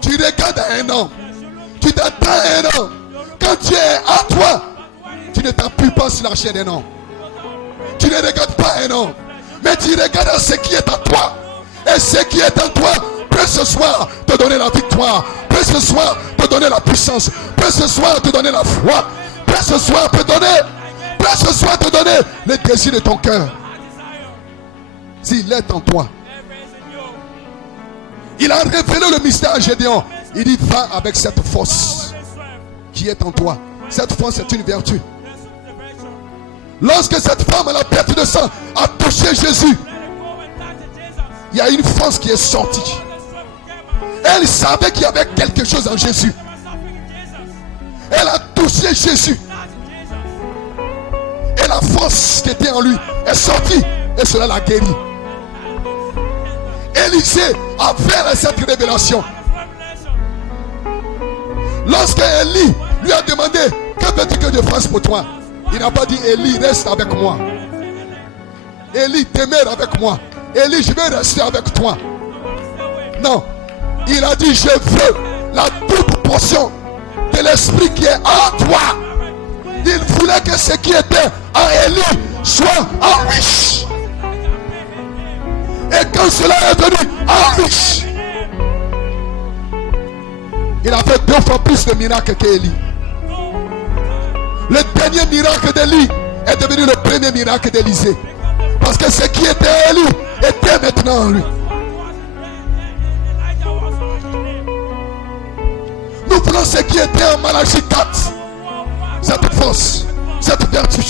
Tu regardes à un homme. Tu t'attends à un homme. Quand Dieu est à toi, tu ne t'appuies pas sur la chair d'un homme. Tu ne regardes pas un homme. Mais tu regardes à ce qui est à toi. Et ce qui est en toi peut ce soir te donner la victoire. Peut ce soir te donner la puissance. Peut ce soir te donner la foi. Peut ce soir te donner. Peut ce soir te donner le désir de ton cœur. S'il est en toi. Il a révélé le mystère à Gédéon. Il dit va avec cette force qui est en toi. Cette force est une vertu. Lorsque cette femme à la perte de sang a touché Jésus, il y a une force qui est sortie. Elle savait qu'il y avait quelque chose en Jésus. Elle a touché Jésus. Et la force qui était en lui est sortie. Et cela l'a guéri. Élisée avait cette révélation. Lorsque Élie lui a demandé que veux-tu que je fasse pour toi, il n'a pas dit Élie reste avec moi. Élie demeure avec moi. Élie je vais rester avec toi. Non. Il a dit je veux la toute portion de l'esprit qui est en toi. Il voulait que ce qui était en Élie soit en lui. Et quand cela est venu en lui, il a fait 2 fois plus de miracles qu'Élie. Le dernier miracle d'Élie est devenu le premier miracle d'Élisée. Parce que ce qui était Élie était maintenant en lui. Nous voulons ce qui était en Malachie 4. Cette force, cette vertu.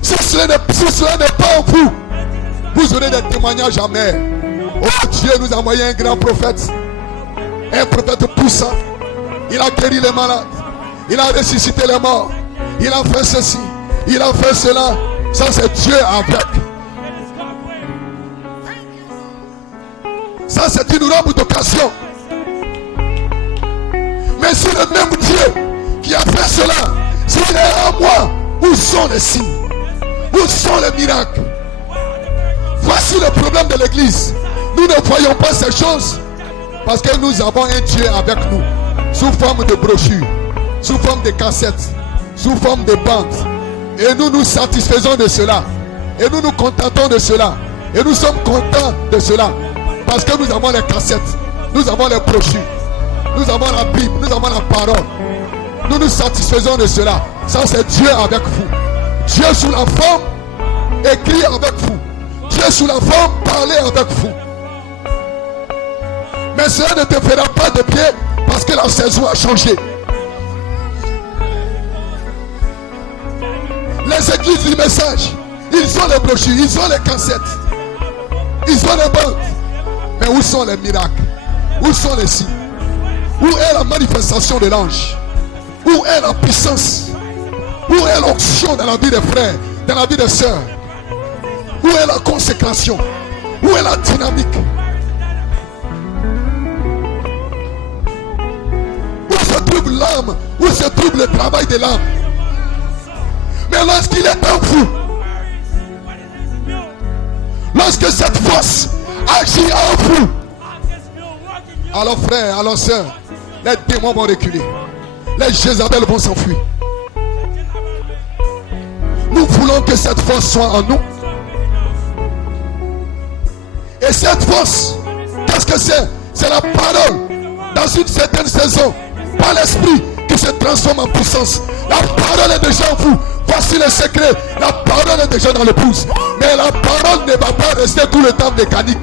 Si cela n'est pas en vous, vous aurez des témoignages amers. Oh Dieu nous a envoyé un grand prophète. Un prophète puissant. Il a guéri les malades. Il a ressuscité les morts. Il a fait ceci. Il a fait cela. Ça c'est Dieu avec. Ça c'est une robe d'occasion. Mais si le même Dieu qui a fait cela, s'il est en moi, où sont les signes? Où sont les miracles? Voici le problème de l'église. Nous ne voyons pas ces choses parce que nous avons un Dieu avec nous, sous forme de brochures, sous forme de cassettes, sous forme de bandes. Et nous nous satisfaisons de cela. Et nous nous contentons de cela. Et nous sommes contents de cela. Parce que nous avons les cassettes, nous avons les brochures, nous avons la Bible, nous avons la parole. Nous nous satisfaisons de cela. Ça c'est Dieu avec vous. Dieu sous la forme écrit avec vous. Dieu sous la forme parler avec vous. Mais cela ne te fera pas de pied parce que la saison a changé. Les églises du message, ils ont les brochures, ils ont les cassettes, ils ont les bandes. Mais où sont les miracles? Où sont les signes? Où est la manifestation de l'ange? Où est la puissance? Où est l'onction dans la vie des frères, dans la vie des sœurs? Où est la consécration? Où est la dynamique? Où se trouve l'âme? Où se trouve le travail de l'âme? Mais lorsqu'il est en vous, lorsque cette force agit en vous, alors frères, alors sœurs, les démons vont reculer. Les Jézabel vont s'enfuir. Nous voulons que cette force soit en nous. Et cette force, qu'est-ce que c'est? C'est la parole. Dans une certaine saison, par l'esprit qui se transforme en puissance. La parole est déjà en vous. Voici le secret. La parole est déjà dans le pouce. Mais la parole ne va pas rester tout le temps mécanique.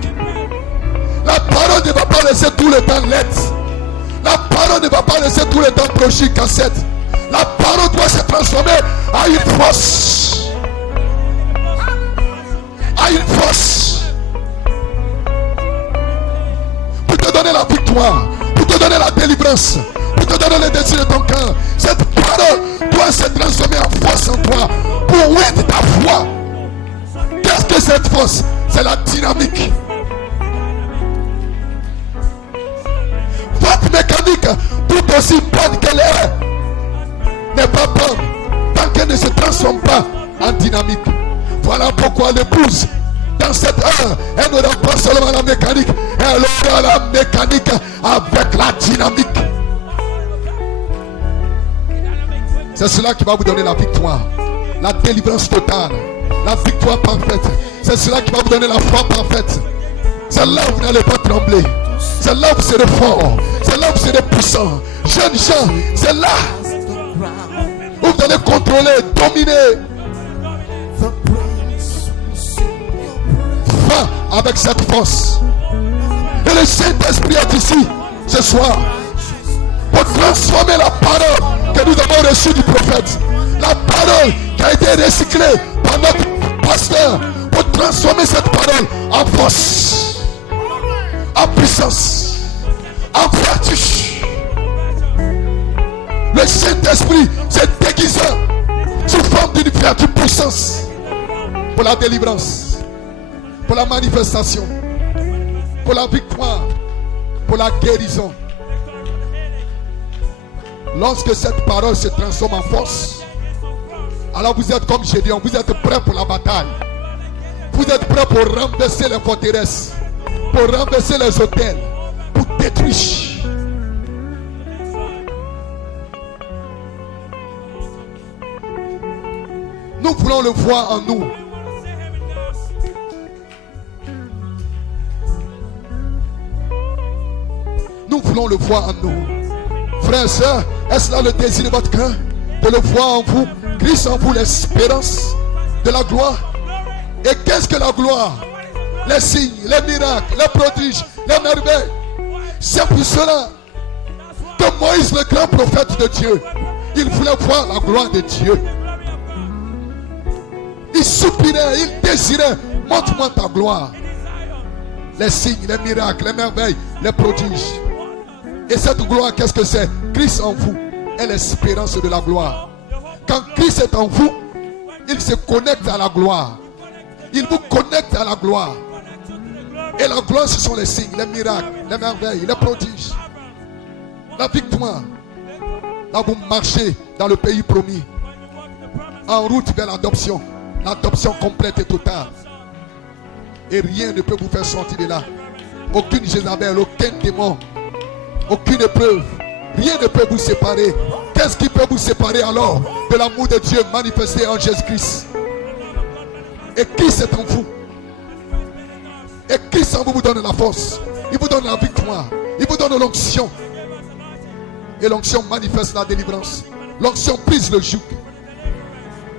La parole ne va pas rester tout le temps lettre. La parole ne va pas rester tout le temps brochure, cassette. La parole doit se transformer à une force. À une force. Pour te donner la victoire. Pour te donner la délivrance. Pour te donner le désir de ton cœur. Cette parole doit se transformer en force en toi. Pour ouvrir ta foi. Qu'est-ce que cette force? C'est la dynamique. Votre mécanique, tout aussi bonne qu'elle est, n'est pas bonne tant qu'elle ne se transforme pas en dynamique. Voilà pourquoi l'épouse, dans cette heure, elle n'aura pas seulement la mécanique, elle aura la mécanique avec la dynamique. C'est cela qui va vous donner la victoire, la délivrance totale, la victoire parfaite. C'est cela qui va vous donner la foi parfaite. C'est là où vous n'allez pas trembler. C'est là où vous serez fort. C'est là où vous serez puissant. Jeunes gens, c'est là où vous allez contrôler, dominer. Va avec cette force. Et le Saint-Esprit est ici ce soir pour transformer la parole que nous avons reçue du prophète. La parole qui a été recyclée par notre pasteur pour transformer cette parole en force, en puissance, en vertu. Le Saint-Esprit s'est déguisé sous forme d'une vertu puissance pour la délivrance, pour la manifestation, pour la victoire, pour la guérison. Lorsque cette parole se transforme en force, alors vous êtes comme Gédéon, vous êtes prêts pour la bataille. Vous êtes prêts pour renverser les forteresses, pour renverser les hôtels, pour détruire. Nous voulons le voir en nous. Nous voulons le voir en nous. Frères et sœurs, est-ce là le désir de votre cœur? De le voir en vous, Christ en vous, l'espérance de la gloire. Et qu'est-ce que la gloire? Les signes, les miracles, les prodiges, les merveilles. C'est pour cela que Moïse, le grand prophète de Dieu, il voulait voir la gloire de Dieu. Il soupirait, il désirait, montre-moi ta gloire. les signes, les miracles, les merveilles, les prodiges. Et cette gloire, qu'est-ce que c'est? Christ en vous est l'espérance de la gloire. Quand Christ est en vous, il se connecte à la gloire. Il vous connecte à la gloire. Et la gloire, ce sont les signes, les miracles, les merveilles, les prodiges. La victoire. Là, vous marchez dans le pays promis. En route vers l'adoption. L'adoption complète et totale. Et rien ne peut vous faire sortir de là. Aucune Jézabel, aucun démon, aucune épreuve. Rien ne peut vous séparer. Qu'est-ce qui peut vous séparer alors de l'amour de Dieu manifesté en Jésus-Christ? Et Christ est en vous. Et Christ en vous donne la force. Il vous donne la victoire. Il vous donne l'onction. Et l'onction manifeste la délivrance. L'onction brise le joug.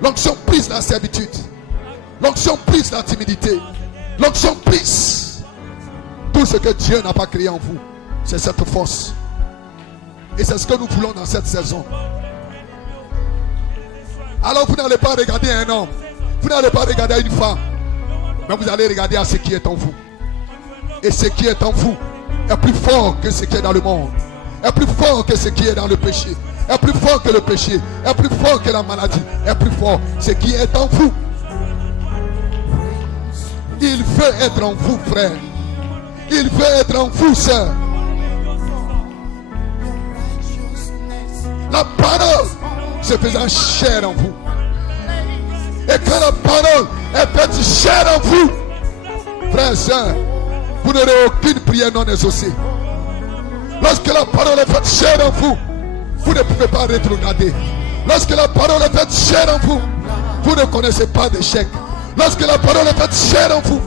L'onction brise la servitude. L'onction brise la timidité. L'onction brise tout ce que Dieu n'a pas créé en vous. C'est cette force. Et c'est ce que nous voulons dans cette saison. Alors vous n'allez pas regarder un homme. Vous n'allez pas regarder une femme. Mais vous allez regarder à ce qui est en vous. Et ce qui est en vous est plus fort que ce qui est dans le monde. Est plus fort que ce qui est dans le péché. Est plus fort que le péché. Est plus fort que la maladie. Est plus fort ce qui est en vous. Il veut être en vous, frère. Il veut être en vous, sœur. La parole se faisant chair en vous. Et quand la parole est faite chair en vous, frère et sœur, vous n'aurez aucune prière non exaucée. Lorsque la parole est faite chair en vous, vous ne pouvez pas rétrograder. Lorsque la parole est faite chair en vous, vous ne connaissez pas d'échec. Lorsque la parole est faite chair en vous,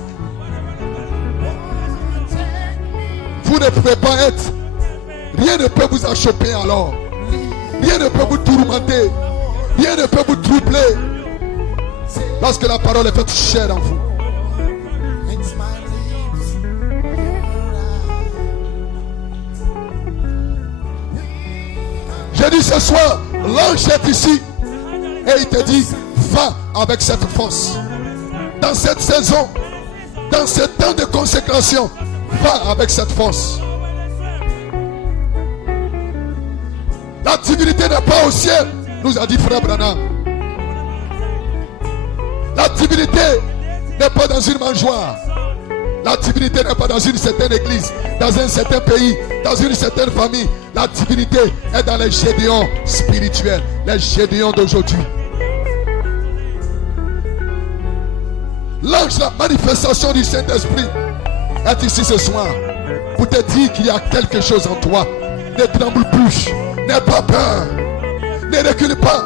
vous ne pouvez pas être. Rien ne peut vous achoper alors. Rien ne peut vous tourmenter. Rien ne peut vous troubler. Lorsque la parole est faite chair en vous. J'ai dit ce soir, l'ange est ici. Et il te dit, va avec cette force. Dans cette saison, dans ce temps de consécration, va avec cette force. La divinité n'est pas au ciel, nous a dit frère Branham. La divinité n'est pas dans une mangeoire. La divinité n'est pas dans une certaine église, dans un certain pays, dans une certaine famille. La divinité est dans les Gédéons spirituels, les Gédéons d'aujourd'hui. L'ange, la manifestation du Saint-Esprit est ici ce soir pour te dire qu'il y a quelque chose en toi. Ne tremble plus, n'aie pas peur, ne recule pas.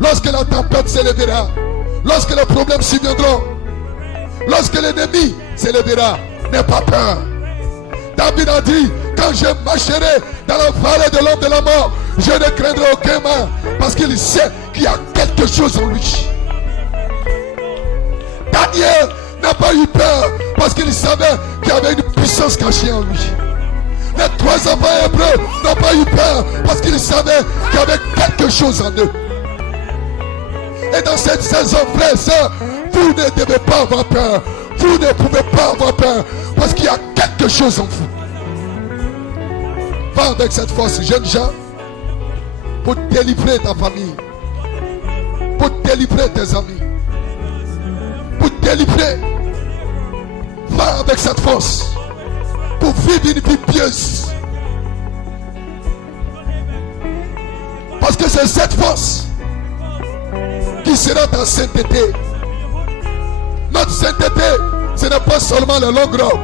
Lorsque la tempête s'élèvera, lorsque les problèmes surviendront, lorsque l'ennemi s'élèvera, n'aie pas peur. David a dit, quand je marcherai dans la vallée de l'ombre de la mort, je ne craindrai aucun mal, parce qu'il sait qu'il y a quelque chose en lui. Daniel n'a pas eu peur parce qu'il savait qu'il y avait une puissance cachée en lui. Les trois enfants hébreux n'ont pas eu peur parce qu'ils savaient qu'il y avait quelque chose en eux. Et dans cette saison, frères et sœurs, vous ne devez pas avoir peur. Vous ne pouvez pas avoir peur parce qu'il y a quelque chose en vous. Va avec cette force, jeunes gens, pour délivrer ta famille, pour délivrer tes amis, pour délivrer. Va avec cette force pour vivre une vie pieuse. Parce que c'est cette force qui sera ta sainteté. Notre sainteté, ce n'est pas seulement les longues robes,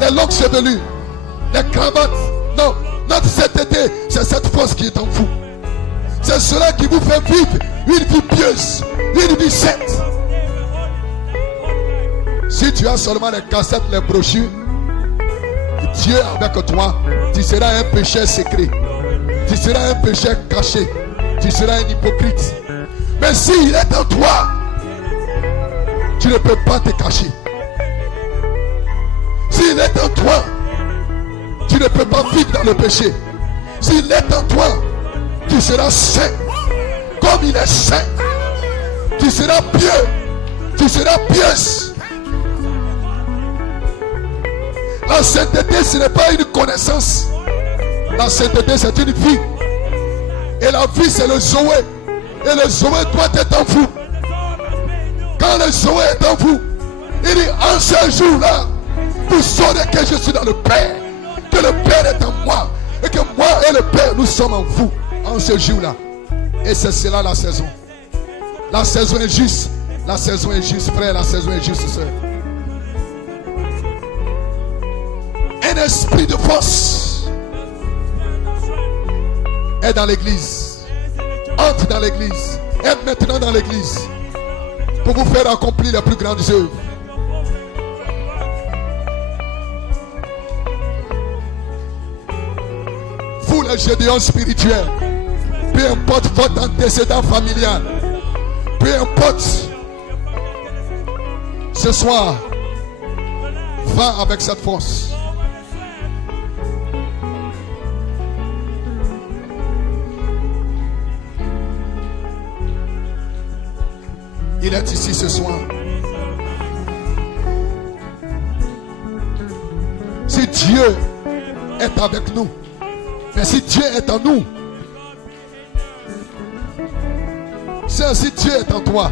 les longues chevelures, les cravates. Non, notre sainteté, c'est cette force qui est en vous. C'est cela qui vous fait vivre une vie pieuse, une vie sainte. Si tu as seulement les cassettes, les brochures, Dieu avec toi, tu seras un pécheur secret. Tu seras un pécheur caché. Tu seras un hypocrite. Mais s'il est en toi, tu ne peux pas te cacher. S'il est en toi, tu ne peux pas vivre dans le péché. S'il est en toi, tu seras saint. Comme il est saint. Tu seras pieux. Tu seras pieuse. La sainteté, ce n'est pas une connaissance. La sainteté, c'est une vie. Et la vie, c'est le Zoé. Et le Zoé doit être en vous. Quand le Zoé est en vous, il dit, en ce jour-là, vous saurez que je suis dans le Père. Que le Père est en moi. Et que moi et le Père, nous sommes en vous. En ce jour-là. Et c'est cela la saison. La saison est juste. La saison est juste, frère. La saison est juste, sœur. Un esprit de force est dans l'église. Entre dans l'église. Est maintenant dans l'église. Pour vous faire accomplir les plus grandes œuvres. Vous les Gédéons spirituels. Peu importe votre antécédent familial. Peu importe. Ce soir, va avec cette force. Il est ici ce soir. Si Dieu est avec nous, mais si Dieu est en nous, si Dieu est en toi,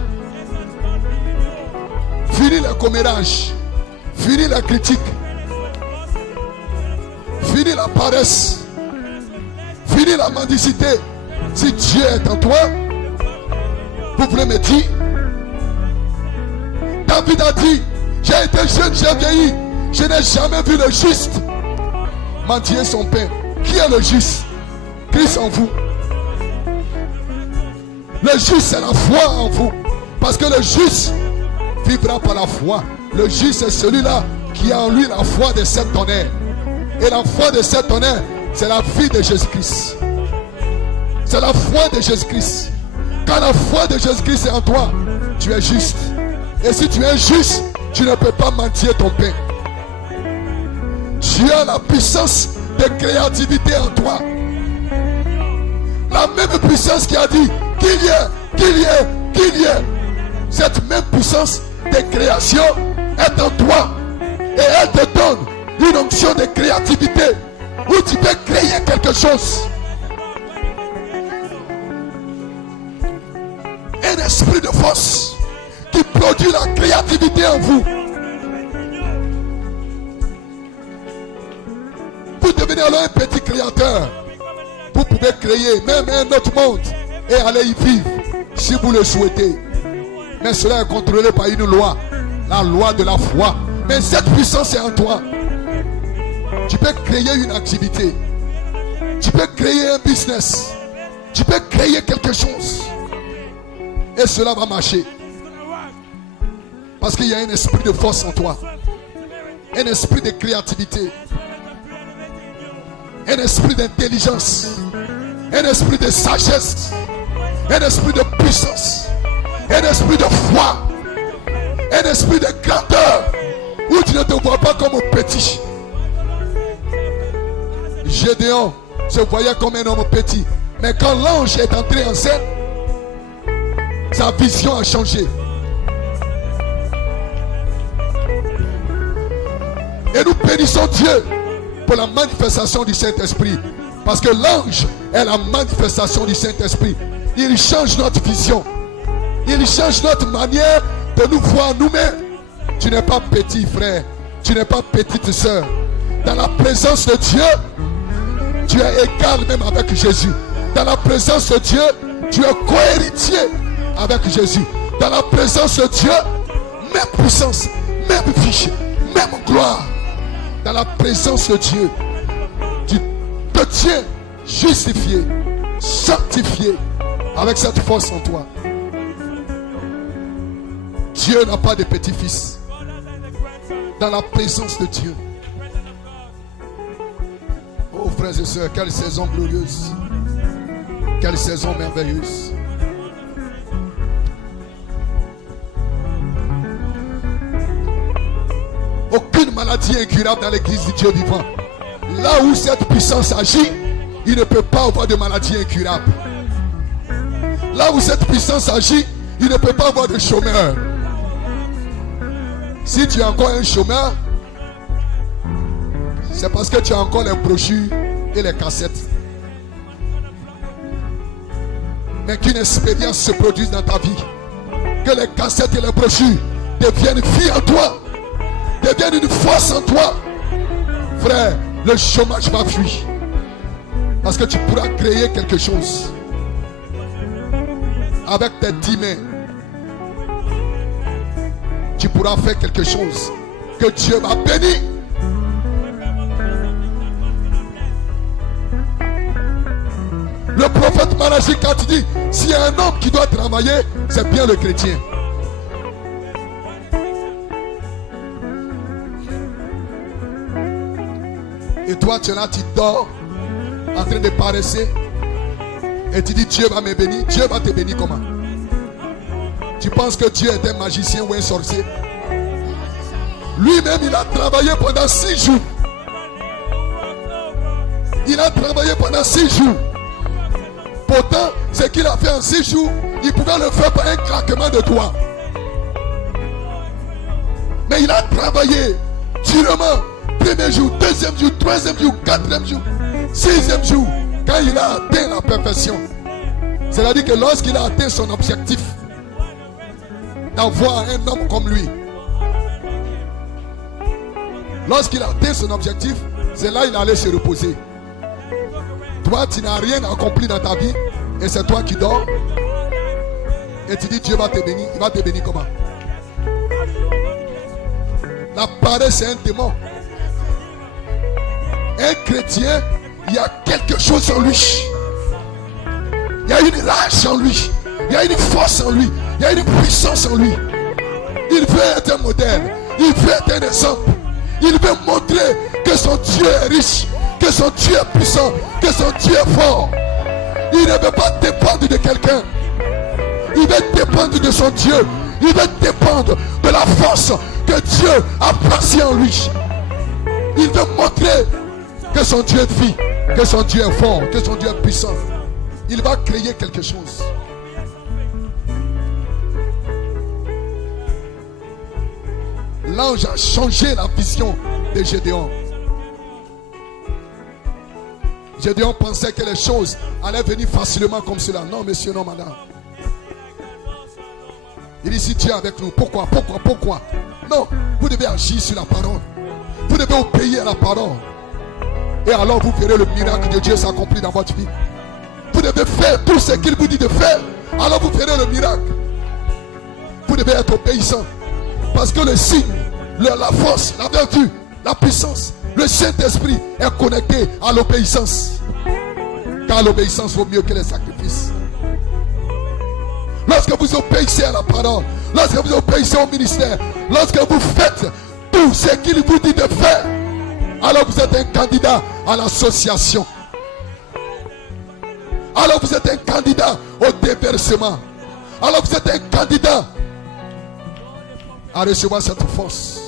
finis le commérage, finis la critique, finis la paresse, finis la mendicité. Si Dieu est en toi, vous pouvez me dire, David a dit, j'ai été jeune, j'ai vieilli, je n'ai jamais vu le juste mendier son pain. Qui est le juste? Christ en vous. Le juste, c'est la foi en vous. Parce que le juste vivra par la foi. Le juste, c'est celui-là qui a en lui la foi de 7 tonnerres. Et la foi de 7 tonnerres, c'est la vie de Jésus-Christ. C'est la foi de Jésus-Christ. Quand la foi de Jésus-Christ est en toi, tu es juste. Et si tu es juste, tu ne peux pas mentir ton pain. Tu as la puissance de créativité en toi. La même puissance qui a dit qu'il y ait, qu'il y ait, qu'il y ait. Cette même puissance de création est en toi. Et elle te donne une onction de créativité où tu peux créer quelque chose. Un esprit de force qui produit la créativité en vous. Vous devenez alors un petit créateur. Vous pouvez créer même un autre monde et aller y vivre si vous le souhaitez. Mais cela est contrôlé par une loi, la loi de la foi. Mais cette puissance est en toi. Tu peux créer une activité. Tu peux créer un business. Tu peux créer quelque chose. Et cela va marcher. Parce qu'il y a un esprit de force en toi. Un esprit de créativité. Un esprit d'intelligence. Un esprit de sagesse. Un esprit de puissance. Un esprit de foi. Un esprit de grandeur. Où tu ne te vois pas comme un petit. Gédéon se voyait comme un homme petit. Mais quand l'ange est entré en scène, sa vision a changé. Et nous bénissons Dieu pour la manifestation du Saint-Esprit. Parce que l'ange est la manifestation du Saint-Esprit. Il change notre vision. Il change notre manière de nous voir nous-mêmes. Tu n'es pas petit frère. Tu n'es pas petite sœur. Dans la présence de Dieu, tu es égal même avec Jésus. Dans la présence de Dieu, tu es cohéritier avec Jésus. Dans la présence de Dieu, même puissance, même vie, même gloire. Dans la présence de Dieu, tu te tiens justifié, sanctifié avec cette force en toi. Dieu n'a pas de petit-fils. Dans la présence de Dieu. Oh frères et sœurs, quelle saison glorieuse. Quelle saison merveilleuse. Aucune maladie incurable dans l'église du Dieu vivant. Là où cette puissance agit, il ne peut pas avoir de maladie incurable. Là où cette puissance agit, il ne peut pas avoir de chômeur. Si tu es encore un chômeur, C'est parce que tu as encore les brochures et les cassettes. Mais qu'une expérience se produise dans ta vie. Que les cassettes et les brochures deviennent vie en toi. Deviennent une force en toi. Frère, le chômage va fuir. Parce que tu pourras créer quelque chose. Avec tes 10 mains. Tu pourras faire quelque chose que Dieu va bénir. Le prophète Malachi, quand il dit, s'il y a un homme qui doit travailler, c'est bien le chrétien. Et toi, tu es là, tu dors, en train de paresser, et tu dis, Dieu va me bénir. Dieu va te bénir comment? Tu penses que Dieu est un magicien ou un sorcier? Lui-même, il a travaillé pendant 6 jours. Il a travaillé pendant 6 jours. Pourtant, ce qu'il a fait en 6 jours, il pouvait le faire par un claquement de doigts. Mais il a travaillé durement. Premier jour, deuxième jour, troisième jour, quatrième jour, 6e jour. Quand il a atteint la perfection, c'est-à-dire que lorsqu'il a atteint son objectif d'avoir un homme comme lui, lorsqu'il a atteint son objectif, c'est là qu'il allait se reposer. Toi, tu n'as rien accompli dans ta vie et c'est toi qui dors. Et tu dis Dieu va te bénir. Il va te bénir comment? La paresse, c'est un démon. Un chrétien, il y a quelque chose en lui. Il y a une rage en lui. Il y a une force en lui. Il y a une puissance en lui. Il veut être un modèle. Il veut être un exemple. Il veut montrer que son Dieu est riche, que son Dieu est puissant, que son Dieu est fort. Il ne veut pas dépendre de quelqu'un. Il veut dépendre de son Dieu. Il veut dépendre de la force que Dieu a placée en lui. Il veut montrer que son Dieu vit, que son Dieu est fort, que son Dieu est puissant. Il va créer quelque chose. L'ange a changé la vision de Gédéon. Gédéon pensait que les choses allaient venir facilement comme cela. Non, monsieur, non, madame. Il dit, si Dieu est avec nous, pourquoi? Non, vous devez agir sur la parole. Vous devez obéir à la parole. Et alors vous verrez le miracle de Dieu s'accomplir dans votre vie. Vous devez faire tout ce qu'il vous dit de faire. Alors vous verrez le miracle. Vous devez être obéissant. Parce que le signe, la force, la vertu, la puissance, le Saint-Esprit est connecté à l'obéissance. Car l'obéissance vaut mieux que les sacrifices. Lorsque vous obéissez à la parole, lorsque vous obéissez au ministère, lorsque vous faites tout ce qu'il vous dit de faire, alors vous êtes un candidat à l'association. Alors vous êtes un candidat au déversement. Alors vous êtes un candidat à recevoir cette force.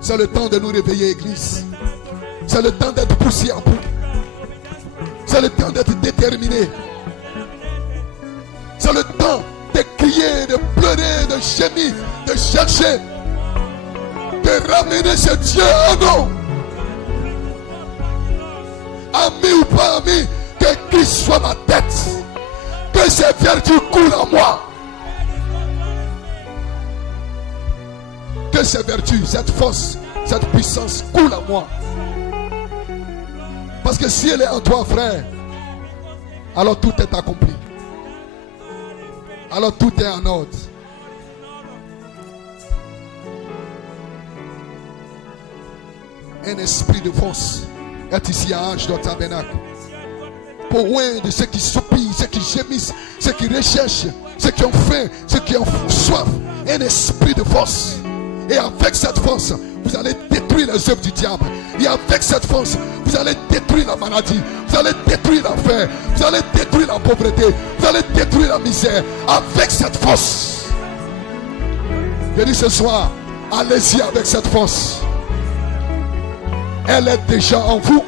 C'est le temps de nous réveiller, Église. C'est le temps d'être poussé à bout. C'est le temps d'être déterminé. C'est le temps de crier, de pleurer, de gémir, de chercher, de ramener ce Dieu en nous. Ami ou pas ami, que Christ soit ma tête. Que ses vertus coulent en moi. Que ces vertus, cette force, cette puissance coule en moi. Parce que si elle est en toi, frère, alors tout est accompli. Alors tout est en ordre. Un esprit de force est ici à Ange dans le tabernacle. Pour loin de ceux qui soupirent, ceux qui gémissent, ceux qui recherchent, ceux qui ont faim, ceux qui ont soif. Un esprit de force. Et avec cette force, vous allez détruire les œuvres du diable. Et avec cette force, vous allez détruire la maladie. Vous allez détruire la faim. Vous allez détruire la pauvreté. Vous allez détruire la misère. Avec cette force. Je dis ce soir, allez-y avec cette force. Elle est déjà en vous.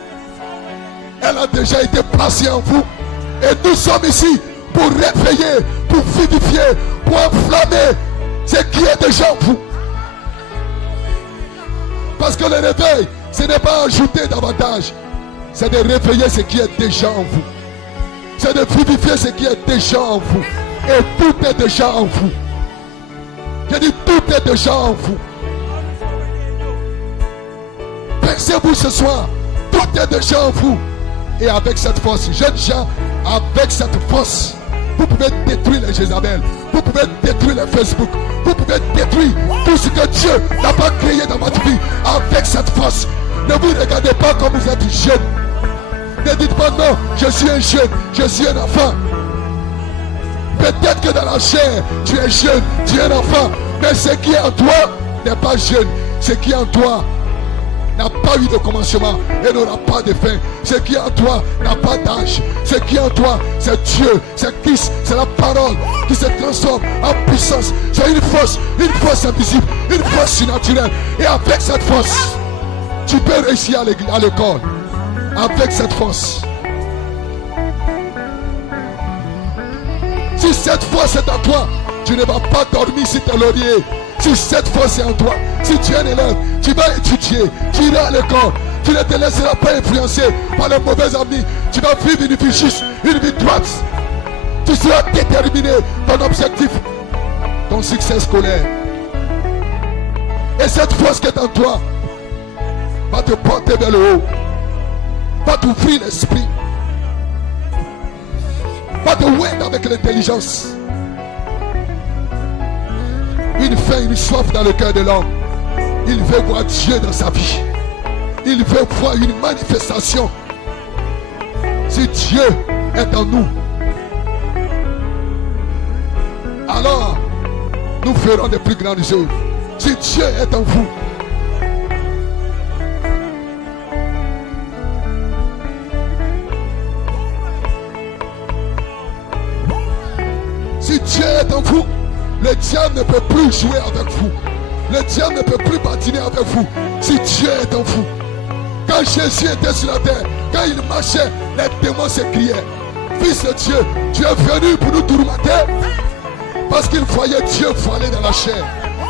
Elle a déjà été placée en vous. Et nous sommes ici pour réveiller, pour vivifier, pour enflammer ce qui est déjà en vous. Parce que le réveil, ce n'est pas ajouter davantage. C'est de réveiller ce qui est déjà en vous. C'est de vivifier ce qui est déjà en vous. Et tout est déjà en vous. Je dis tout est déjà en vous. Pensez-vous ce soir, tout est déjà en vous. Et avec cette force, jeunes gens, avec cette force, vous pouvez détruire les Jézabel. Vous pouvez détruire les Facebook. Vous pouvez détruire tout ce que Dieu n'a pas créé dans votre vie. Avec cette force, ne vous regardez pas comme vous êtes jeune. Ne dites pas non, je suis un jeune, je suis un enfant. Peut-être que dans la chair, tu es jeune, tu es un enfant. Mais ce qui est en toi n'est pas jeune. Ce qui est en toi n'a pas eu de commencement et n'aura pas de fin. Ce qui est en toi n'a pas d'âge. Ce qui est en toi, c'est Dieu, c'est Christ, c'est la parole qui se transforme en puissance. C'est une force invisible, une force surnaturelle. Et avec cette force, tu peux réussir à l'école. Avec cette force. Si cette force est en toi, tu ne vas pas dormir sur tes lauriers. Si cette force est en toi, si tu es un élève, tu vas étudier, tu iras à l'école, tu ne te laisseras pas influencer par les mauvais amis. Tu vas vivre une vie juste, une vie droite. Tu seras déterminé, ton objectif, ton succès scolaire. Et cette force qui est en toi va te porter vers le haut, va t'ouvrir l'esprit, va te oindre avec l'intelligence. Une faim, une soif dans le cœur de l'homme. Il veut voir Dieu dans sa vie. Il veut voir une manifestation. Si Dieu est en nous, alors nous ferons de plus grandes œuvres. Si Dieu est en vous, si Dieu est en vous, le diable ne peut plus jouer avec vous. Le diable ne peut plus patiner avec vous. Si Dieu est en vous. Quand Jésus était sur la terre, quand il marchait, les démons s'écriaient: Fils de Dieu, tu es venu pour nous tourmenter. Parce qu'il voyait Dieu voilé dans la chair.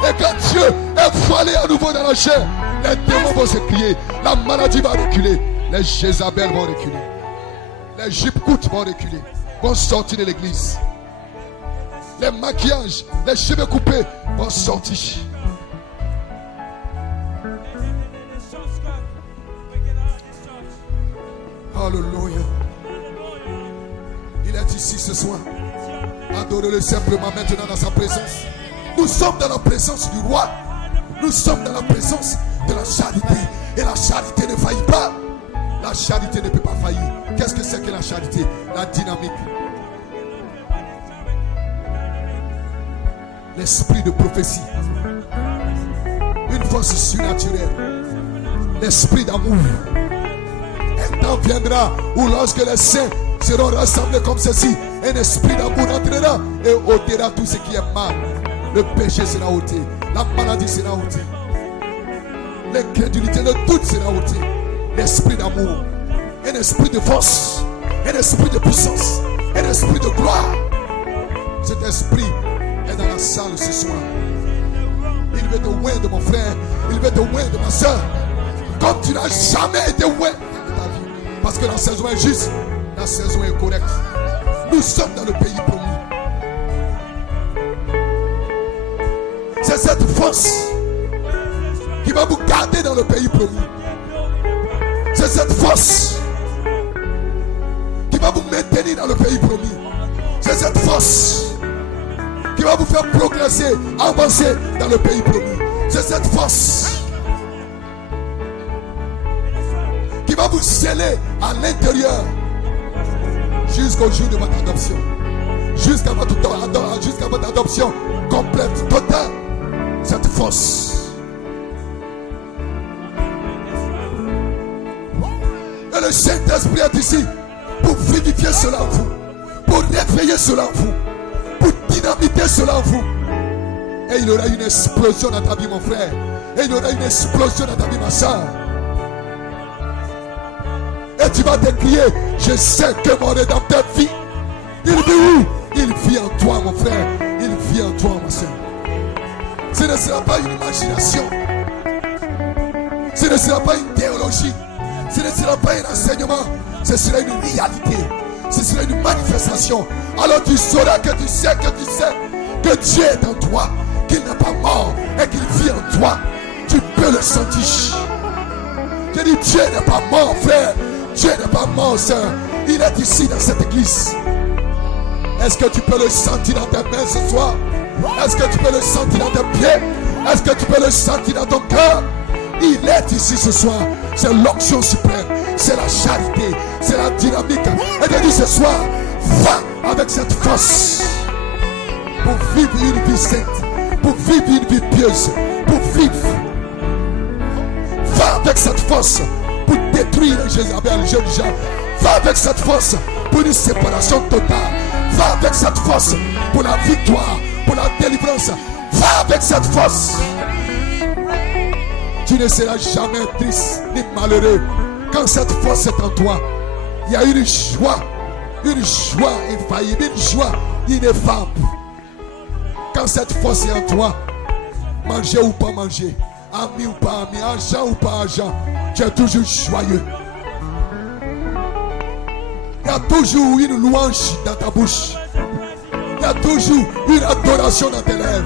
Et quand Dieu est voilé à nouveau dans la chair, les démons vont s'écrier, la maladie va reculer, les Jézabel vont reculer, les Gypcoutes vont reculer, vont sortir de l'église. Les maquillages, les cheveux coupés vont sortir. Alléluia. Il est ici ce soir. Adorez-le simplement maintenant dans sa présence. Nous sommes dans la présence du roi. Nous sommes dans la présence de la charité. Et la charité ne faillit pas. La charité ne peut pas faillir. Qu'est-ce que c'est que la charité? La dynamique. L'esprit de prophétie, une force surnaturelle, l'esprit d'amour. Un temps viendra où lorsque les saints seront rassemblés comme ceci, un esprit d'amour entrera et ôtera tout ce qui est mal. Le péché sera ôté, la maladie sera ôtée, l'incrédulité, le doute sera ôté. L'esprit d'amour, un esprit de force, un esprit de puissance, un esprit de gloire. Cet esprit est dans la salle ce soir. Il veut te oindre, mon frère. Il veut te oindre, ma soeur. Comme tu n'as jamais été oint de ta vie. Parce que la saison est juste. La saison est correcte. Nous sommes dans le pays promis. C'est cette force qui va vous garder dans le pays promis. C'est cette force qui va vous maintenir dans le pays promis. C'est cette force qui va vous faire progresser, avancer dans le pays promis. C'est cette force qui va vous sceller à l'intérieur jusqu'au jour de votre adoption. Jusqu'à votre adoption complète, totale. Cette force. Et le Saint-Esprit est ici pour vivifier cela en vous, pour réveiller cela en vous, pour dynamiter cela en vous. Et il y aura une explosion dans ta vie, mon frère. Et il y aura une explosion dans ta vie, ma soeur. Et tu vas te crier: je sais que mon rédempteur vit. Il vit où? Il vit en toi, mon frère. Il vit en toi, ma soeur. Ce ne sera pas une imagination. Ce ne sera pas une théologie. Ce ne sera pas un enseignement. Ce sera une réalité. Ce sera une manifestation. Alors tu sauras que tu sais que Dieu est en toi, qu'il n'est pas mort et qu'il vit en toi. Tu peux le sentir. Je dis, Dieu n'est pas mort, frère. Dieu n'est pas mort, sœur. Il est ici dans cette église. Est-ce que tu peux le sentir dans tes mains ce soir? Est-ce que tu peux le sentir dans tes pieds? Est-ce que tu peux le sentir dans ton cœur? Il est ici ce soir. C'est l'onction suprême. C'est la charité. C'est la dynamique. Et je dis ce soir, va avec cette force pour vivre une vie sainte, pour vivre une vie pieuse, pour vivre. Va avec cette force pour détruire Jézabel, Jérusalem. Va avec cette force pour une séparation totale. Va avec cette force pour la victoire, pour la délivrance. Va avec cette force. Tu ne seras jamais triste ni malheureux. Quand cette force est en toi, il y a une joie infaillible, une joie ineffable. Quand cette force est en toi, manger ou pas manger, ami ou pas ami, argent ou pas argent, tu es toujours joyeux. Il y a toujours une louange dans ta bouche. Il y a toujours une adoration dans tes lèvres.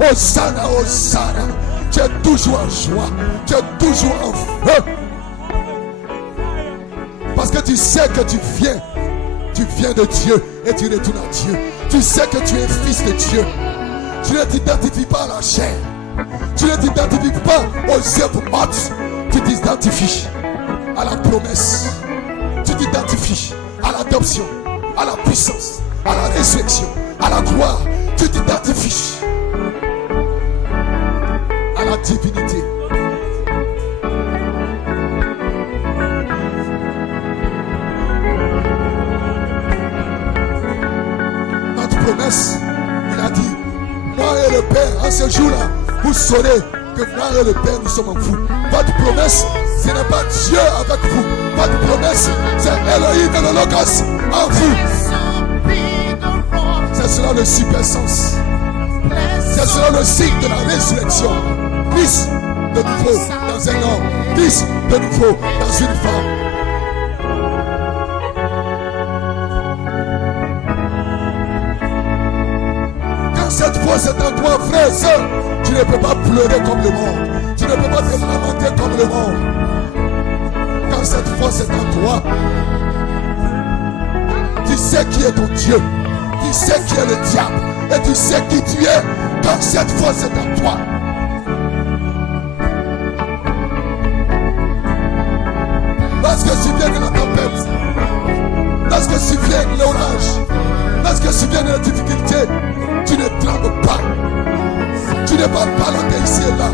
Hosanna, Hosanna. Tu es toujours en joie. Tu es toujours en feu. Parce que tu sais que tu viens de Dieu et tu retournes à Dieu. Tu sais que tu es fils de Dieu. Tu ne t'identifies pas à la chair. Tu ne t'identifies pas aux œuvres mortes. Tu t'identifies à la promesse. Tu t'identifies à l'adoption, à la puissance, à la résurrection, à la gloire. Tu t'identifies à la divinité. Notre promesse, il a dit, moi et le Père, en ce jour-là, vous saurez que moi et le Père, nous sommes en vous. Votre promesse, ce n'est pas Dieu avec vous. Votre promesse, c'est Elohim et le Logos en vous. C'est cela le super sens. C'est cela le signe de la résurrection. Christ de nouveau dans un homme. Christ de nouveau dans une femme. Quand cette force est en toi, frère et soeur, tu ne peux pas pleurer comme le monde. Tu ne peux pas te lamenter comme le monde. Quand cette force est en toi, tu sais qui est ton Dieu. Tu sais qui est le diable. Et tu sais qui tu es. Quand cette force est en toi. Lorsque survient de la tempête, lorsque survient l'orage, lorsque survient la difficulté, tu ne trembles pas. Tu ne vas pas lancer ici et là.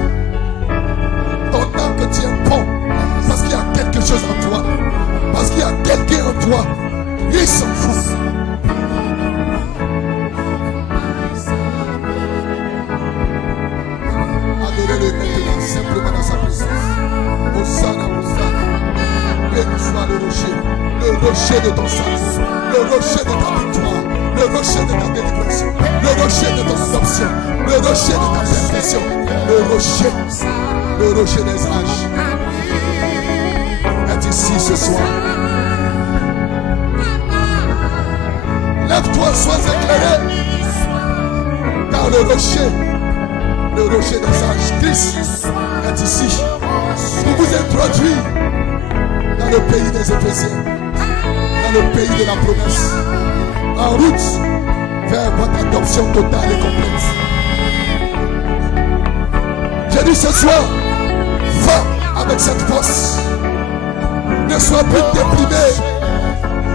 Ton âme que tu es bon. Parce qu'il y a quelque chose en toi. Parce qu'il y a quelqu'un en toi. Il s'en fout. Adorez-le maintenant simplement dans sa présence. Hosanna, Hosanna. Béni soit le rocher de ton salut, le rocher de ta victoire, le rocher de ta délivrance, le rocher de ton adoption, le rocher de ta perfection, le rocher des âges est ici ce soir. Lève-toi, sois éclairé, car le rocher des âges, Christ, est ici pour vous introduire dans le pays des Éphésiens, dans le pays de la promesse, en route vers votre adoption totale et complète. J'ai dit ce soir, va avec cette force. Ne sois plus déprimé,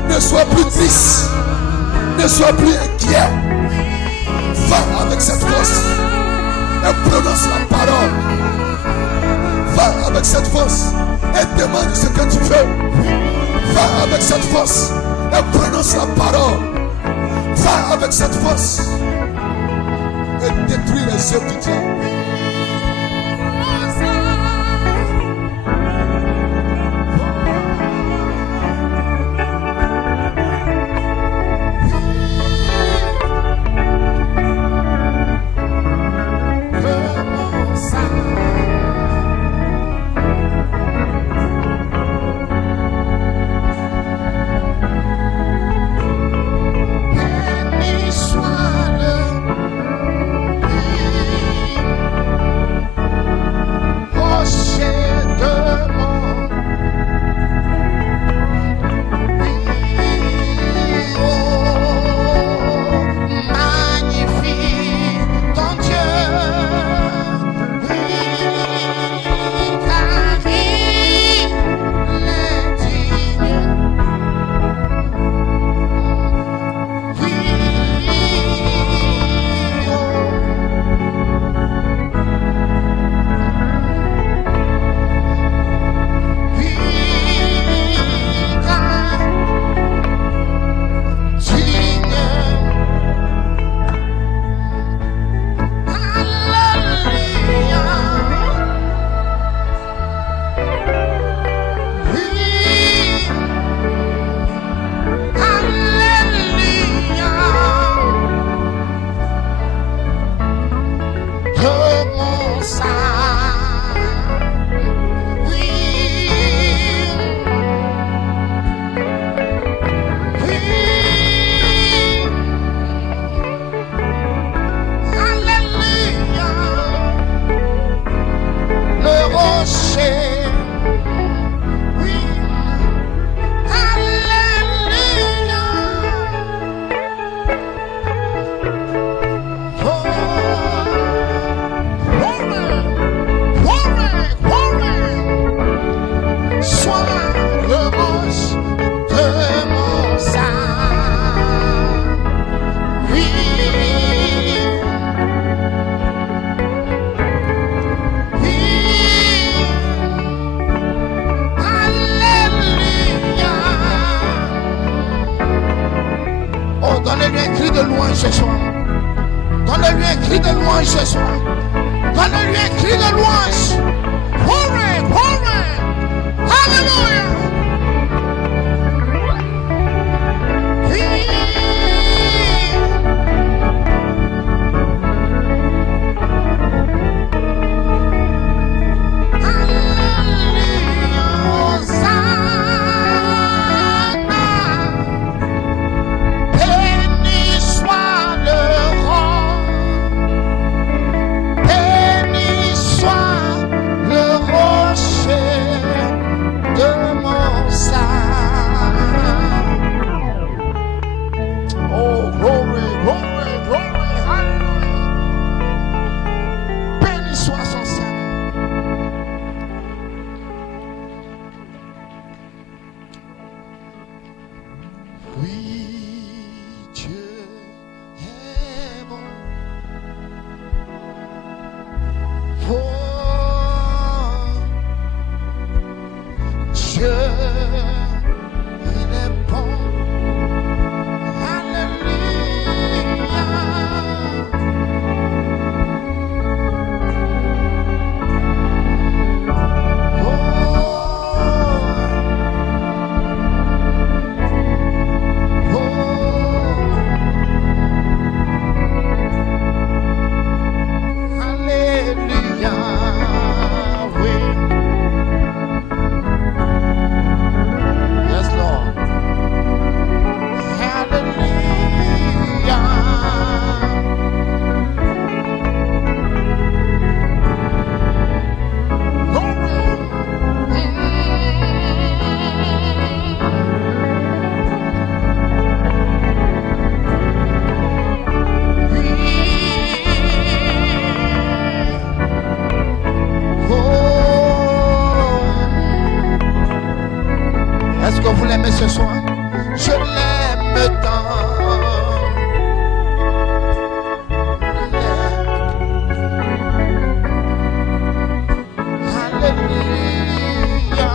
ne sois plus triste, ne sois plus inquiet. Va avec cette force et prononce la parole. Va avec cette force et demande ce que tu veux. Va avec cette force et prononce la parole. Va avec cette force et détruis les œuvres du diable. sois le roche de mon salut. Oui. Oui. Alléluia. Oh, donnez-lui un cri de louange ce soir. Donnez-lui un cri de louange ce soir. Donnez-lui un cri de louange. Glory, glory. Hallelujah. Ce soir, je l'aime tant. Alléluia.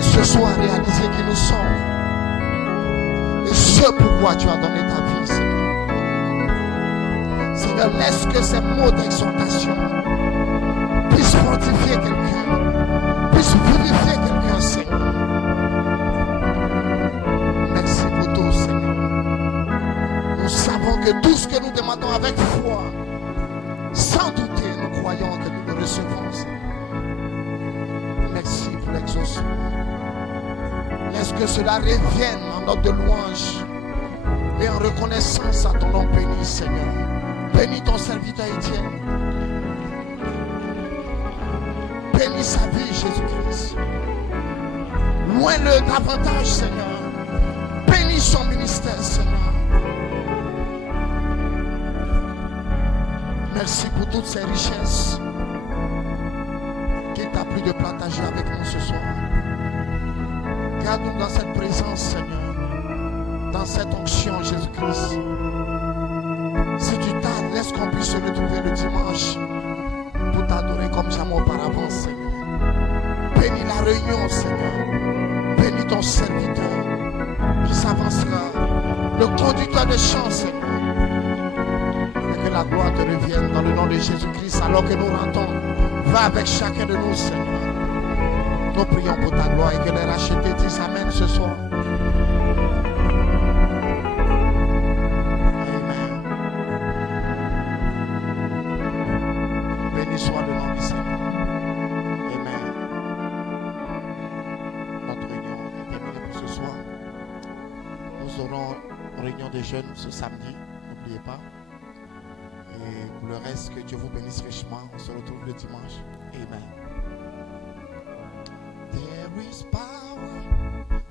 Ce soir, réaliser qui nous sommes et ce pourquoi tu as donné ta vie, Seigneur. Seigneur, laisse que ces mots d'exhortation puissent fortifier quelqu'un, puissent vivifier quelqu'un, Seigneur. Merci pour tout, Seigneur. Nous savons que tout ce que nous demandons avec foi, sans douter, nous croyons que nous le recevons, Seigneur. Merci pour l'exaucement. Laisse que cela revienne en note de louange et en reconnaissance à ton nom béni, Seigneur. Bénis ton serviteur Étienne. Bénis sa vie, Jésus-Christ. Loin-le davantage, Seigneur. Bénis son ministère, Seigneur. Merci pour toutes ces richesses qu'il t'a plu de partager avec nous ce soir. Garde-nous dans cette présence, Seigneur, dans cette onction, Jésus-Christ. Si tu tardes, laisse qu'on puisse se retrouver le dimanche pour t'adorer comme jamais auparavant, Seigneur. Bénis la réunion, Seigneur. Bénis ton serviteur qui s'avancera, le conducteur de chant, Seigneur. Et que la gloire te revienne dans le nom de Jésus-Christ alors que nous rentrons. Va avec chacun de nous, Seigneur. Nous prions pour ta gloire et que les rachetés disent Amen ce soir. réunion des jeunes ce samedi. N'oubliez pas. Et pour le reste, que Dieu vous bénisse richement. On se retrouve le dimanche. Amen. There is power